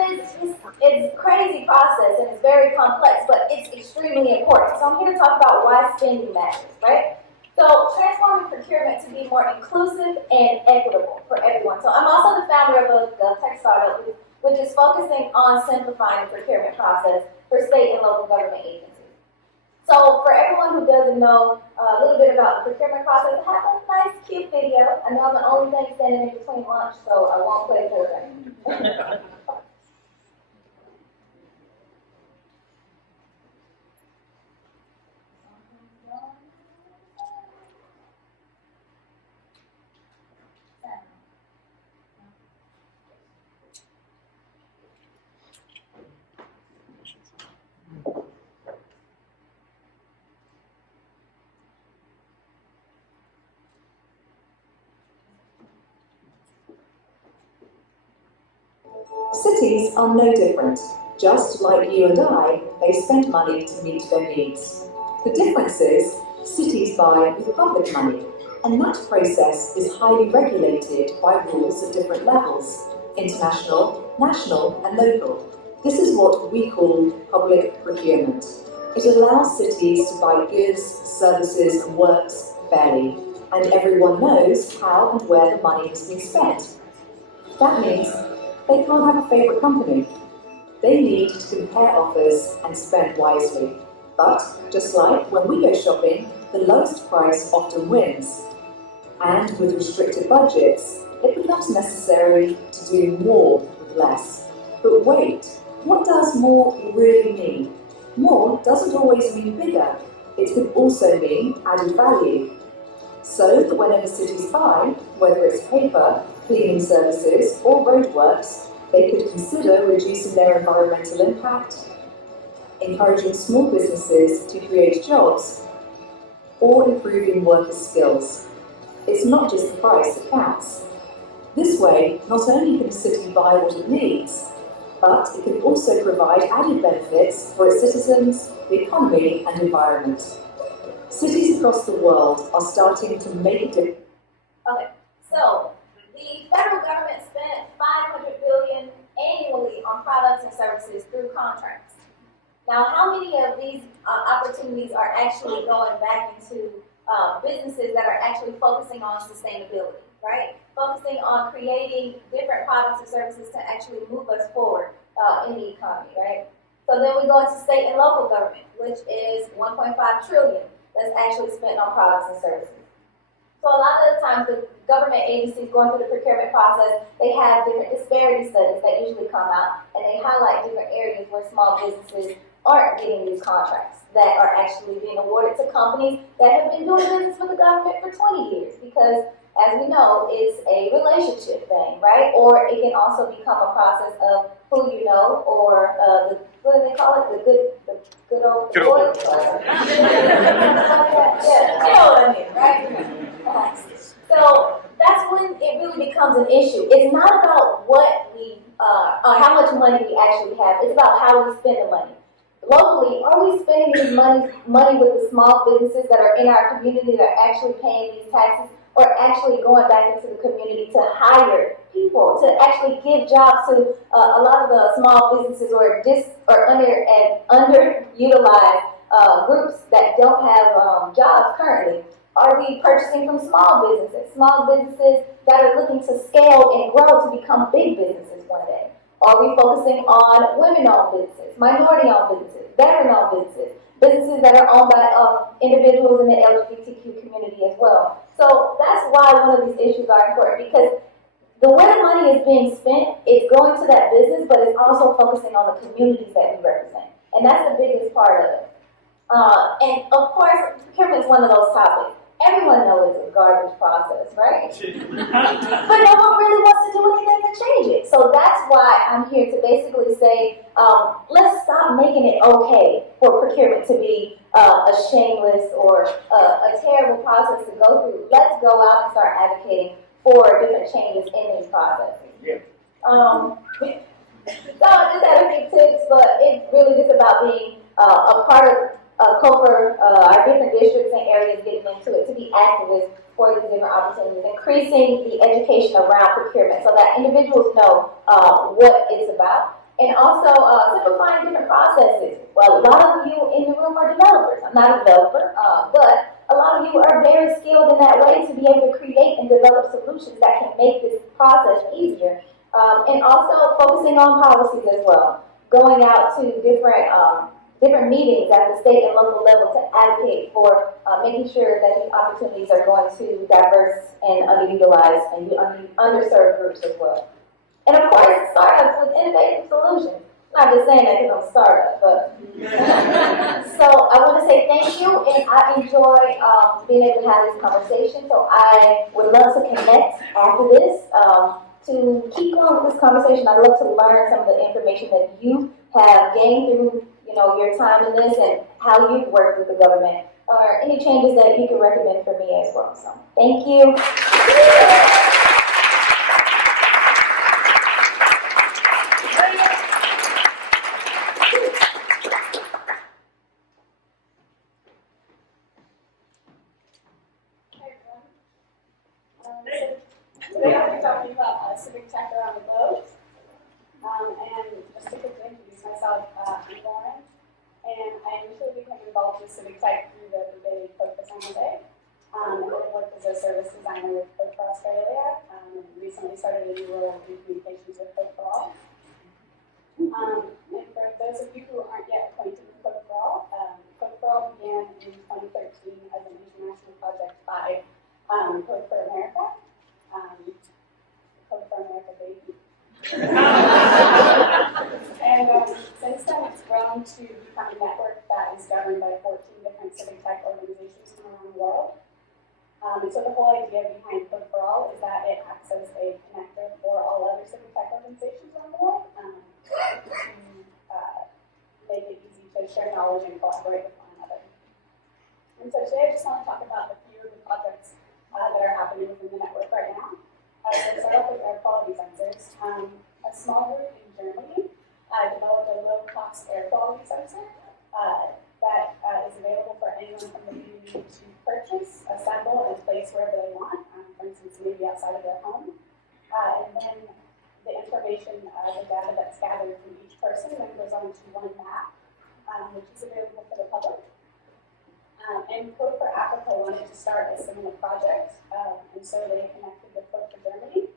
is it's a crazy process and it's very complex, but it's extremely important. So I'm here to talk about why spending matters, right? So transforming procurement to be more inclusive and equitable for everyone. So I'm also the founder of a tech startup which is focusing on simplifying the procurement process for state and local government agencies. So for everyone who doesn't know a little bit about the procurement process, I have a nice cute video. I know I'm the only thing standing in between lunch, so I won't play for it. Cities are no different. Just like you and I, they spend money to meet their needs. The difference is, cities buy with public money, and that process is highly regulated by rules at different levels: international, national, and local. This is what we call public procurement. It allows cities to buy goods, services, and works fairly, and everyone knows how and where the money has been spent. That means they can't have a favourite company. They need to compare offers and spend wisely. But, just like when we go shopping, the lowest price often wins. And with restricted budgets, it becomes necessary to do more with less. But wait, what does more really mean? More doesn't always mean bigger. It could also mean added value. so that whenever cities buy, whether it's paper, cleaning services, or roadworks, they could consider reducing their environmental impact, encouraging small businesses to create jobs, or improving workers' skills. It's not just the price that counts. This way, not only can the city buy what it needs, but it can also provide added benefits for its citizens, the economy, and environment. Cities across the world are starting to make a difference. Okay, so the federal government spent $500 billion annually on products and services through contracts. Now, how many of these opportunities are actually going back into businesses that are actually focusing on sustainability, right? Focusing on creating different products and services to actually move us forward in the economy, right? So then we go into state and local government, which is $1.5 trillion that's actually spent on products and services. So a lot of the times the government agencies going through the procurement process, they have different disparity studies that usually come out, and they highlight different areas where small businesses aren't getting these contracts that are actually being awarded to companies that have been doing business with the government for 20 years. Because, as we know, it's a relationship thing, right? Or it can also become a process of who you know, or what do they call it? The good old boys club. Yeah, you know what I mean, right? So that's when it really becomes an issue. It's not about what we, or how much money we actually have. It's about how we spend the money. Locally, are we spending this money with the small businesses that are in our community that are actually paying these taxes, or actually going back into the community to hire people, to actually give jobs to a lot of the small businesses or underutilized groups that don't have jobs currently? Are we purchasing from small businesses that are looking to scale and grow to become big businesses one day? Are we focusing on women-owned businesses, minority-owned businesses, veteran-owned businesses, businesses that are owned by individuals in the LGBTQ community as well? So that's why one of these issues are important, because where the money is being spent, it's going to that business, but it's also focusing on the communities that we represent. And that's the biggest part of it. And of course, procurement is one of those topics. Everyone knows it's a garbage process, right? But no one really wants to do anything to change it. So that's why I'm here to basically say, let's stop making it okay for procurement to be a shameless or a terrible process to go through. Let's go out and start advocating for different changes in these processes. Yeah. So I just had a few tips, but it's really just about being a part of COFR, our different districts and areas, getting into it, to be activists for these different opportunities, increasing the education around procurement so that individuals know what it's about, and also simplifying different processes. Well, a lot of you in the room are developers. I'm not a developer, but a lot of you are very skilled in that way to be able to create and develop solutions that can make this process easier, and also focusing on policies as well, going out to different meetings at the state and local level to advocate for making sure that these opportunities are going to diverse and underutilized and underserved groups as well. And of course, startups with innovative solutions. I'm not just saying that because I'm a startup, but so I want to say thank you, and I enjoy being able to have this conversation. So I would love to connect after this to keep going with this conversation. I'd love to learn some of the information that you have gained through your time in this and how you've worked with the government, or any changes that you can recommend for me as well. So, thank you. Today I'll be talking about civic tech around the globe. And just to quickly introduce myself, I'm Lauren, and I initially became involved with civic tech through the Brigade Congress and I worked as a service designer with Code for Australia, and recently started a new role in communications with Code for All. And for those of you who aren't yet acquainted with Code for All began in 2013 as an international project by Code for America. Code for America, baby. And since then, it's grown to become a network that is governed by 14 different civic tech organizations from around the world. So the whole idea behind Code for All is that it acts as a connector for all other civic tech organizations around the world to make it easy to share knowledge and collaborate with one another. And so today I just want to talk about a few of the projects that are happening within the network right now. So start off with air quality sensors. A small group in Germany developed a low-cost air quality sensor that is available for anyone from the community to purchase, assemble, and place wherever they want, for instance, maybe outside of their home. And then the information, the data that's gathered from each person then goes on to one map, which is available for the public. And Code for Africa wanted to start a similar project, and so they connected with Code for Germany.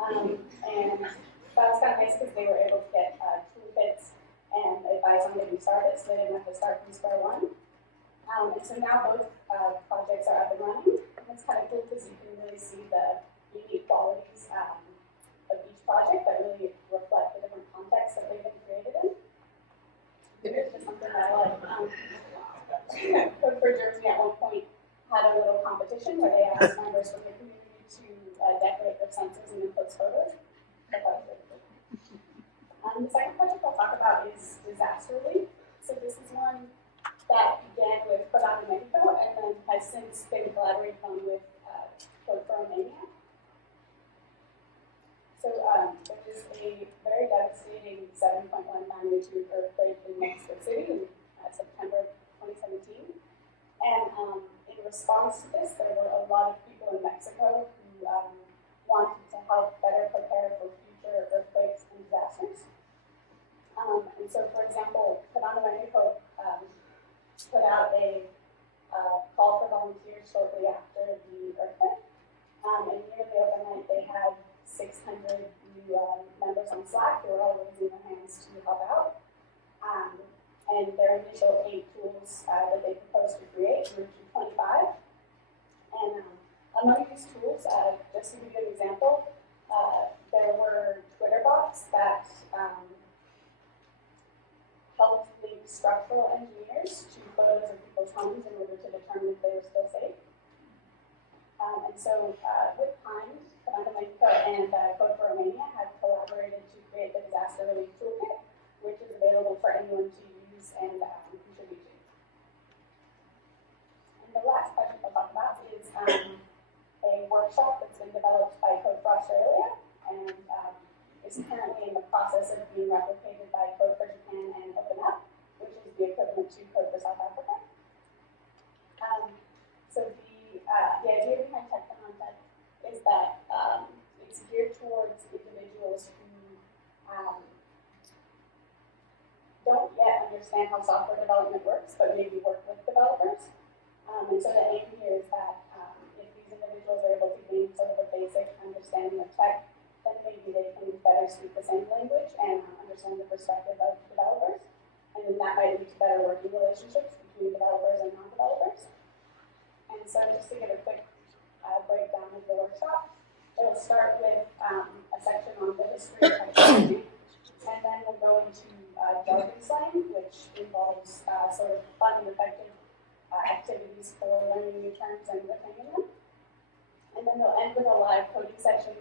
And that was kind of nice because they were able to get toolkits and advice on getting started, so they didn't have to start from square one. And so now both projects are up and running. And it's kind of cool because you can really see the unique qualities of each project that really reflect the different contexts that they've been created in. Here's just something that I like. Code for Germany at one point had a little competition where they asked members from the community to decorate their sensors and then post photos. I thought it was really cool. The second project I'll talk about is disaster relief. So this is one that began with Code for Mexico and then has since been collaborated on with Code for Romania. So there was a very devastating 7.1 magnitude earthquake in Mexico City in September 2017. And in response to this, there were a lot of people in Mexico who wanted to help better prepare for future earthquakes and disasters. And so, for example, Code for Mexico put out a call for volunteers shortly after the earthquake. And near the open night, they had 600 new members on Slack who were all raising their hands to help out. And their initial 8 tools that they proposed to create grew to 25. And among these tools, just to give you an example, there were Twitter bots that helped link structural engineers to photos of people's homes in order to determine if they were still safe. And so with time, Code for Mexico and Code for Romania have collaborated to create the disaster relief toolkit, which is available for anyone to use and contribute to. And the last project I'll talk about is a workshop that's been developed by Code for Australia and is currently in the process of being replicated by Code for Japan and Open Up, which is the equivalent to Code for South Africa. So the idea behind Tech for Non-Tech is that it's geared towards individuals who don't yet understand how software development works, but maybe work with developers. And so the aim here is that if these individuals are able to gain sort of a basic understanding of tech, then maybe they can better speak the same language and understand the perspective of developers. And then that might lead to better working relationships between developers and non-developers. And so just to give a quick breakdown of the workshop, it will start with a section on the history of technology, and then we'll go into jargon slang, which involves sort of fun and effective activities for learning new terms and retaining them. And then they'll end with a live coding session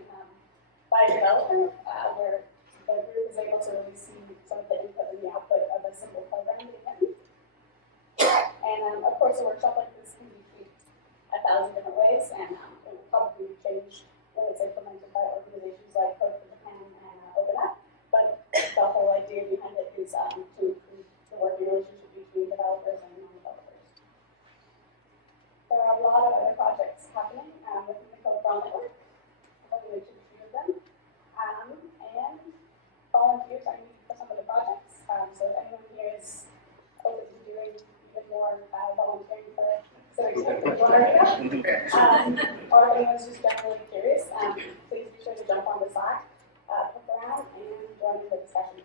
by a developer, where the group is able to really see some of the input and the output of a simple program that they can. And of course, a workshop like this can be tweaked 1,000 different ways, and it will probably change when it's implemented by organizations like Code for Japan and Open Up. But the whole idea behind it is to improve the working relationship between developers and non-developers. There are a lot of other projects happening within the Code for All network. I'm going to mention a few of them. And volunteers are needed for some of the projects. So if anyone here is open to doing even more volunteering for civic tech than you already know, or if anyone's just generally curious, please be sure to jump on the Slack, click around, and join in the discussion.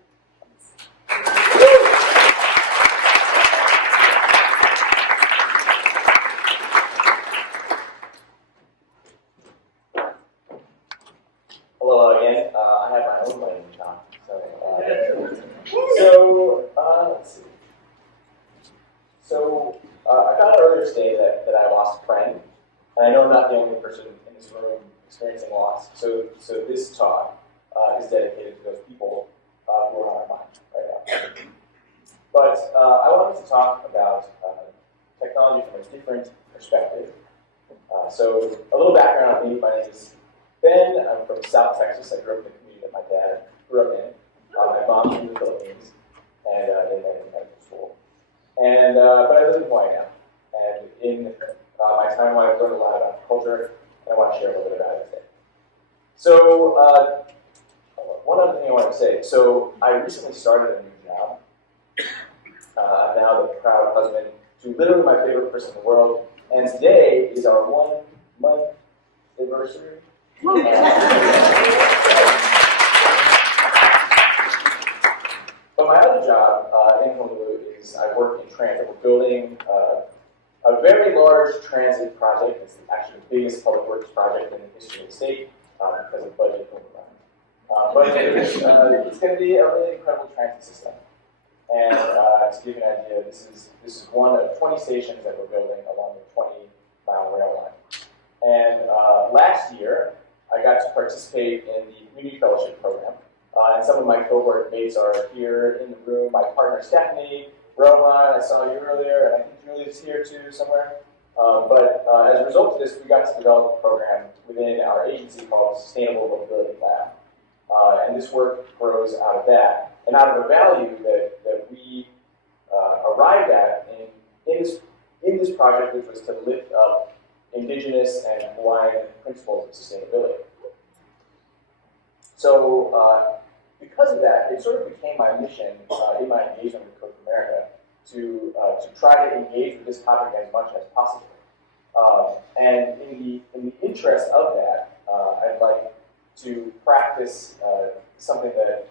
Hello again. I have my own lightning talk. Let's see. So I found out earlier today that I lost a friend. And I know I'm not the only person in this room experiencing loss. So this talk is dedicated to those people who are on our mind right now. But I wanted to talk about technology from a different perspective. So a little background on me. My name is Ben. I'm from South Texas. I grew up in the community that my dad grew up in. My mom's from the Philippines, and they met in medical school. And but I live in Hawaii now. And in my time in Hawaii, I've learned a lot about culture, and I want to share a little bit about it today. So one other thing I want to say. So I recently started a new job. I'm now the proud husband to literally my favorite person in the world. And today is our 1 month anniversary. But my other job in Honolulu is I work in transit. We're building a very large transit project. It's actually the biggest public works project in the history of the state because of budget overrun. But it's going to be a really incredible transit system. And to give you an idea, this is one of 20 stations that we're building along the 20-mile rail line. And last year, I got to participate in the Community Fellowship Program. And some of my cohort mates are here in the room. My partner Stephanie, Rohan, I saw you earlier, and I think Julie's here too somewhere. But as a result of this, we got to develop a program within our agency called Sustainable Mobility Lab. And this work grows out of that. And out of a value that we arrived at in this project, which was to lift up Indigenous and Hawaiian principles of sustainability. So because of that, it sort of became my mission in my engagement with Code for America to try to engage with this topic as much as possible. And in the interest of that, I'd like to practice something that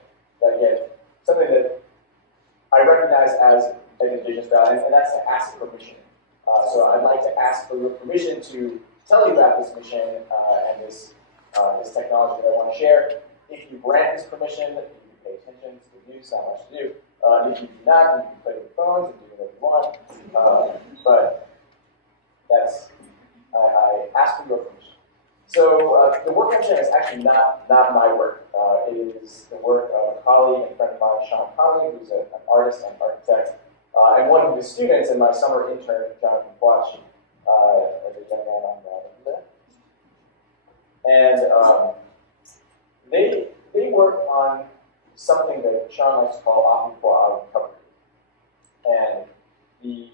I recognize as an Indigenous value, and that's to ask permission. So I'd like to ask for your permission to tell you about this mission and this technology that I want to share. If you grant this permission, you can pay attention to the news, not much to do. If you do not, you can play with your phones and do whatever you want. But that's, I ask for your permission. So the work I'm sharing is actually not my work. It is the work of a colleague and friend of mine, Sean Connolly, who's an artist and architect, and one of his students and my summer intern, Jonathan Quach, the young man on there. And they work on something that Sean likes to call Apupua recovery. And the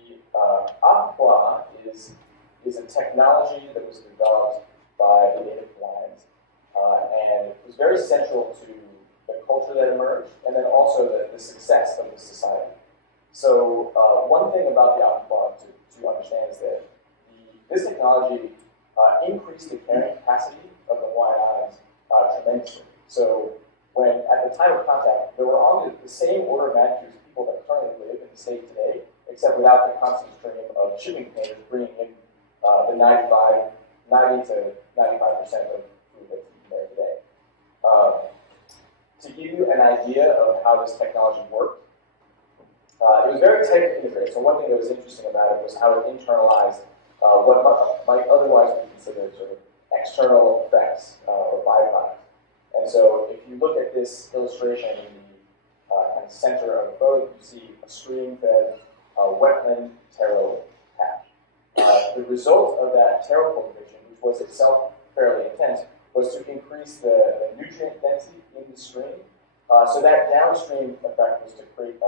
Apupua is a technology that was developed by the Native Hawaiians, and it was very central to the culture that emerged, and then also the success of the society. So one thing about the Apupua to understand is that this technology increased the carrying capacity of the Hawaiian Islands tremendously. So when, at the time of contact, there were on the same order of magnitude as people that currently live in the state today, except without the constant stream of shipping containers bringing in the 90 to 95% of food that's eaten there today. To give you an idea of how this technology worked, it was very tightly integrated. So one thing that was interesting about it was how it internalized what might otherwise be considered sort of external effects or byproducts. And so if you look at this illustration in the kind of center of the photo, you see a stream-fed wetland taro patch. The result of that taro cultivation, which was itself fairly intense, was to increase the nutrient density in the stream. So that downstream effect was to create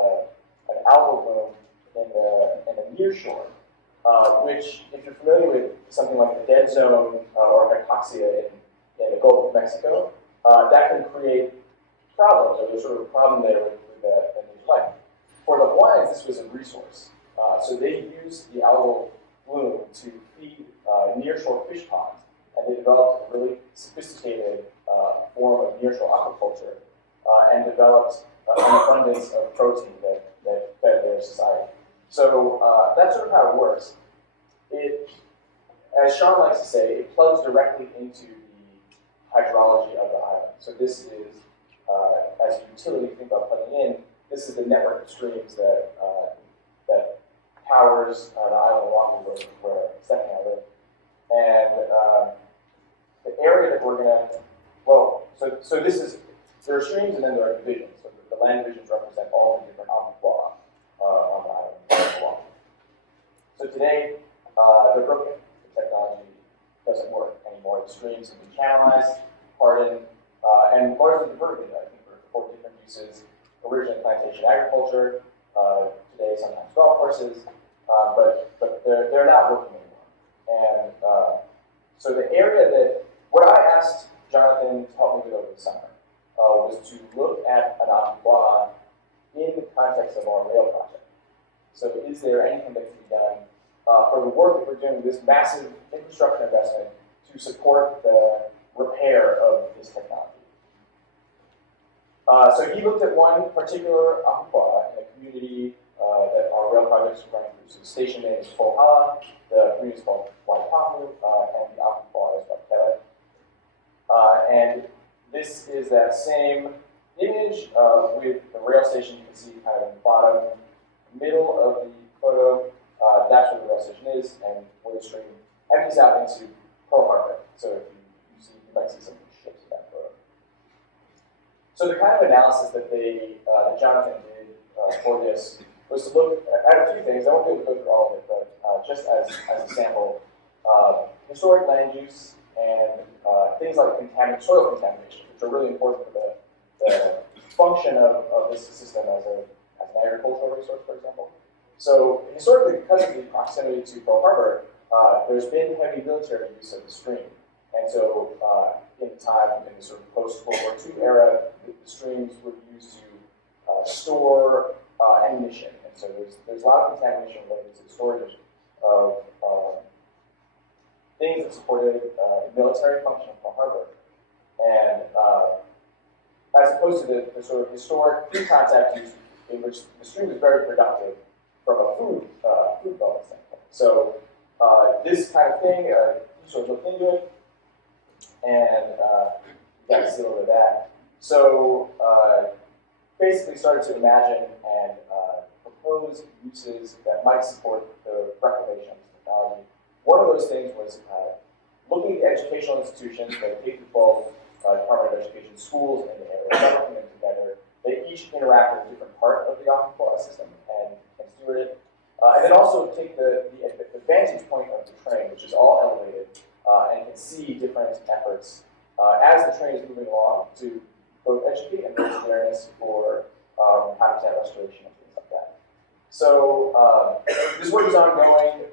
an algal bloom in the near shore, which, if you're familiar with something like the dead zone or hypoxia in the Gulf of Mexico, that can create problems, or there's sort of a problem there with the native life. For the Hawaiians, this was a resource. So they used the algal bloom to feed nearshore fish ponds, and they developed a really sophisticated form of nearshore aquaculture and developed an abundance of protein that fed their society. So that's sort of how it works. It, as Sean likes to say, it plugs directly into the hydrology of the island. So this is, as a utility, think about plugging in, this is the network of streams that powers the island of Oahu where Stephanie and I live. And the area that we're gonna, so this is, there are streams and then there are divisions. So the land divisions represent all the different amphibola on the island. So today, they're broken. The technology doesn't work anymore. The streams can be channelized, hardened, and largely diverted, I think, for different uses. Originally plantation agriculture, today sometimes golf courses, but they're not working anymore. And so the area that, what I asked Jonathan to help me with over the summer was to look at an amphibola in the context of our rail project. So is there anything that can be done for the work that we're doing, this massive infrastructure investment to support the repair of this technology? So he looked at one particular amphibola in a community that our rail projects are running through. So the station name is Kohala, the community is called Waipahu, and the amphibola is Wakele. And this is that same image with the rail station. You can see kind of in the bottom middle of the photo. That's where the rail station is, and where the stream empties out into Pearl Harbor. So if you might see some ships in that photo. So the kind of analysis that that Jonathan did for this was to look at a few things. I won't be able to go through all of it, but just as a sample, historic land use and things like soil contamination, which are really important for the function of this system as an agricultural resource, for example. So historically, because of the proximity to Pearl Harbor, there's been heavy military use of the stream. And so in the time, in the sort of post-World War II era, the streams were used to store ammunition. And so there's a lot of contamination related to the storage of things that supported military function of Pearl Harbor. And as opposed to the sort of historic pre-contact use in which the stream was very productive from a food development standpoint. So this kind of thing, you sort of looked into it, and you got to see a little bit of that. So basically started to imagine and propose uses that might support the reclamation of this technology. One of those things was looking at educational institutions, like K-12, Department of Education, schools in the area, working them together. They each interact with a different part of the amphibola system and steward it. And then also take the vantage point of the train, which is all elevated, and can see different efforts as the train is moving along to both educate and raise awareness for habitat restoration and things like that. So this work is ongoing.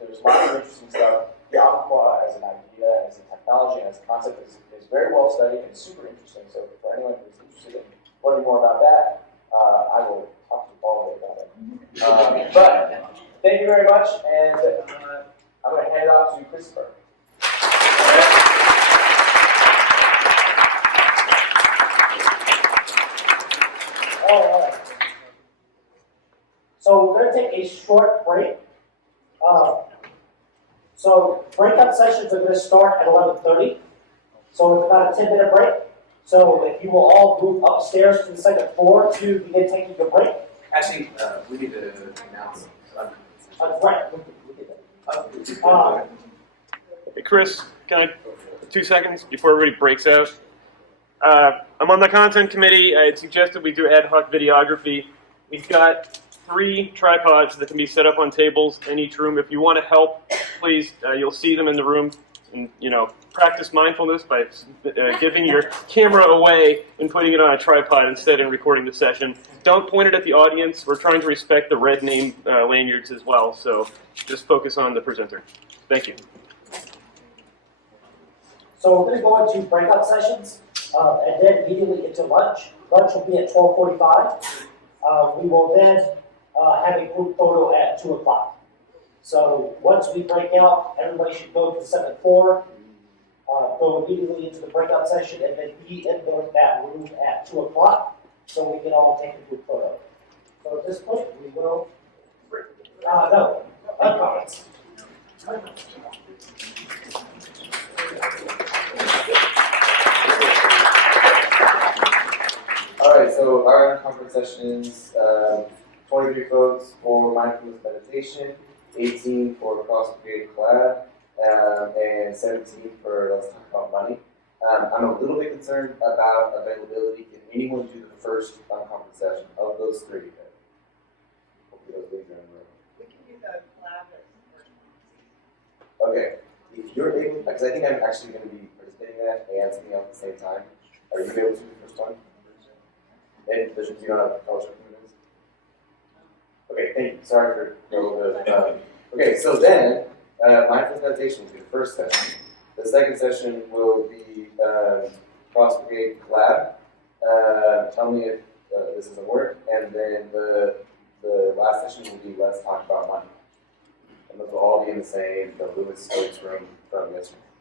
There's lots of interesting stuff. The amphibola as an idea, as a technology, and as a concept is very well studied and super interesting. So for anyone who's interested in learning more about that, I will talk to you all about it. But thank you very much, and I'm going to hand it off to Christopher. All right. So we're going to take a short break. So breakout sessions are going to start at 11:30. So it's about a 10-minute break. So if you will all move upstairs to the second floor to begin taking your break. Actually, we need to announce. Right. Hey Chris, can I 2 seconds before everybody breaks out? I'm on the content committee. I had suggested we do ad hoc videography. We've got 3 tripods that can be set up on tables in each room. If you want to help, please, you'll see them in the room. And, practice mindfulness by giving your camera away and putting it on a tripod instead and recording the session. Don't point it at the audience. We're trying to respect the red name lanyards as well, so just focus on the presenter. Thank you. So we're going to go into breakout sessions and then immediately into lunch. Lunch will be at 12:45. We will then have a group photo at 2 o'clock. So once we break out, everybody should go to the second floor, go immediately into the breakout session, and then be in that room at 2 o'clock so we can all take a group photo. So at this point, we will, no, comments. All right, so our conference sessions, 23 folks for mindfulness meditation, 18 for cross-brigade collab, and 17th for Let's Talk About Money. I'm a little bit concerned about availability. Can anyone do the first unconference session of those three? Hopefully those leads are in the room. We can do the collab as the first one. Okay, if you're able, because I think I'm actually going to be participating in that and something else at the same time. Are you able to do the first one? And you don't have fellowship minutes? Okay, thank you. Sorry for a little bit. Okay, so then, mindfulness meditation will be the first session. The second session will be Cross Brigade Collab. Tell me if this doesn't work. And then the last session will be Let's Talk About Money. And those will all be in the same, the Lewis Stokes room from yesterday.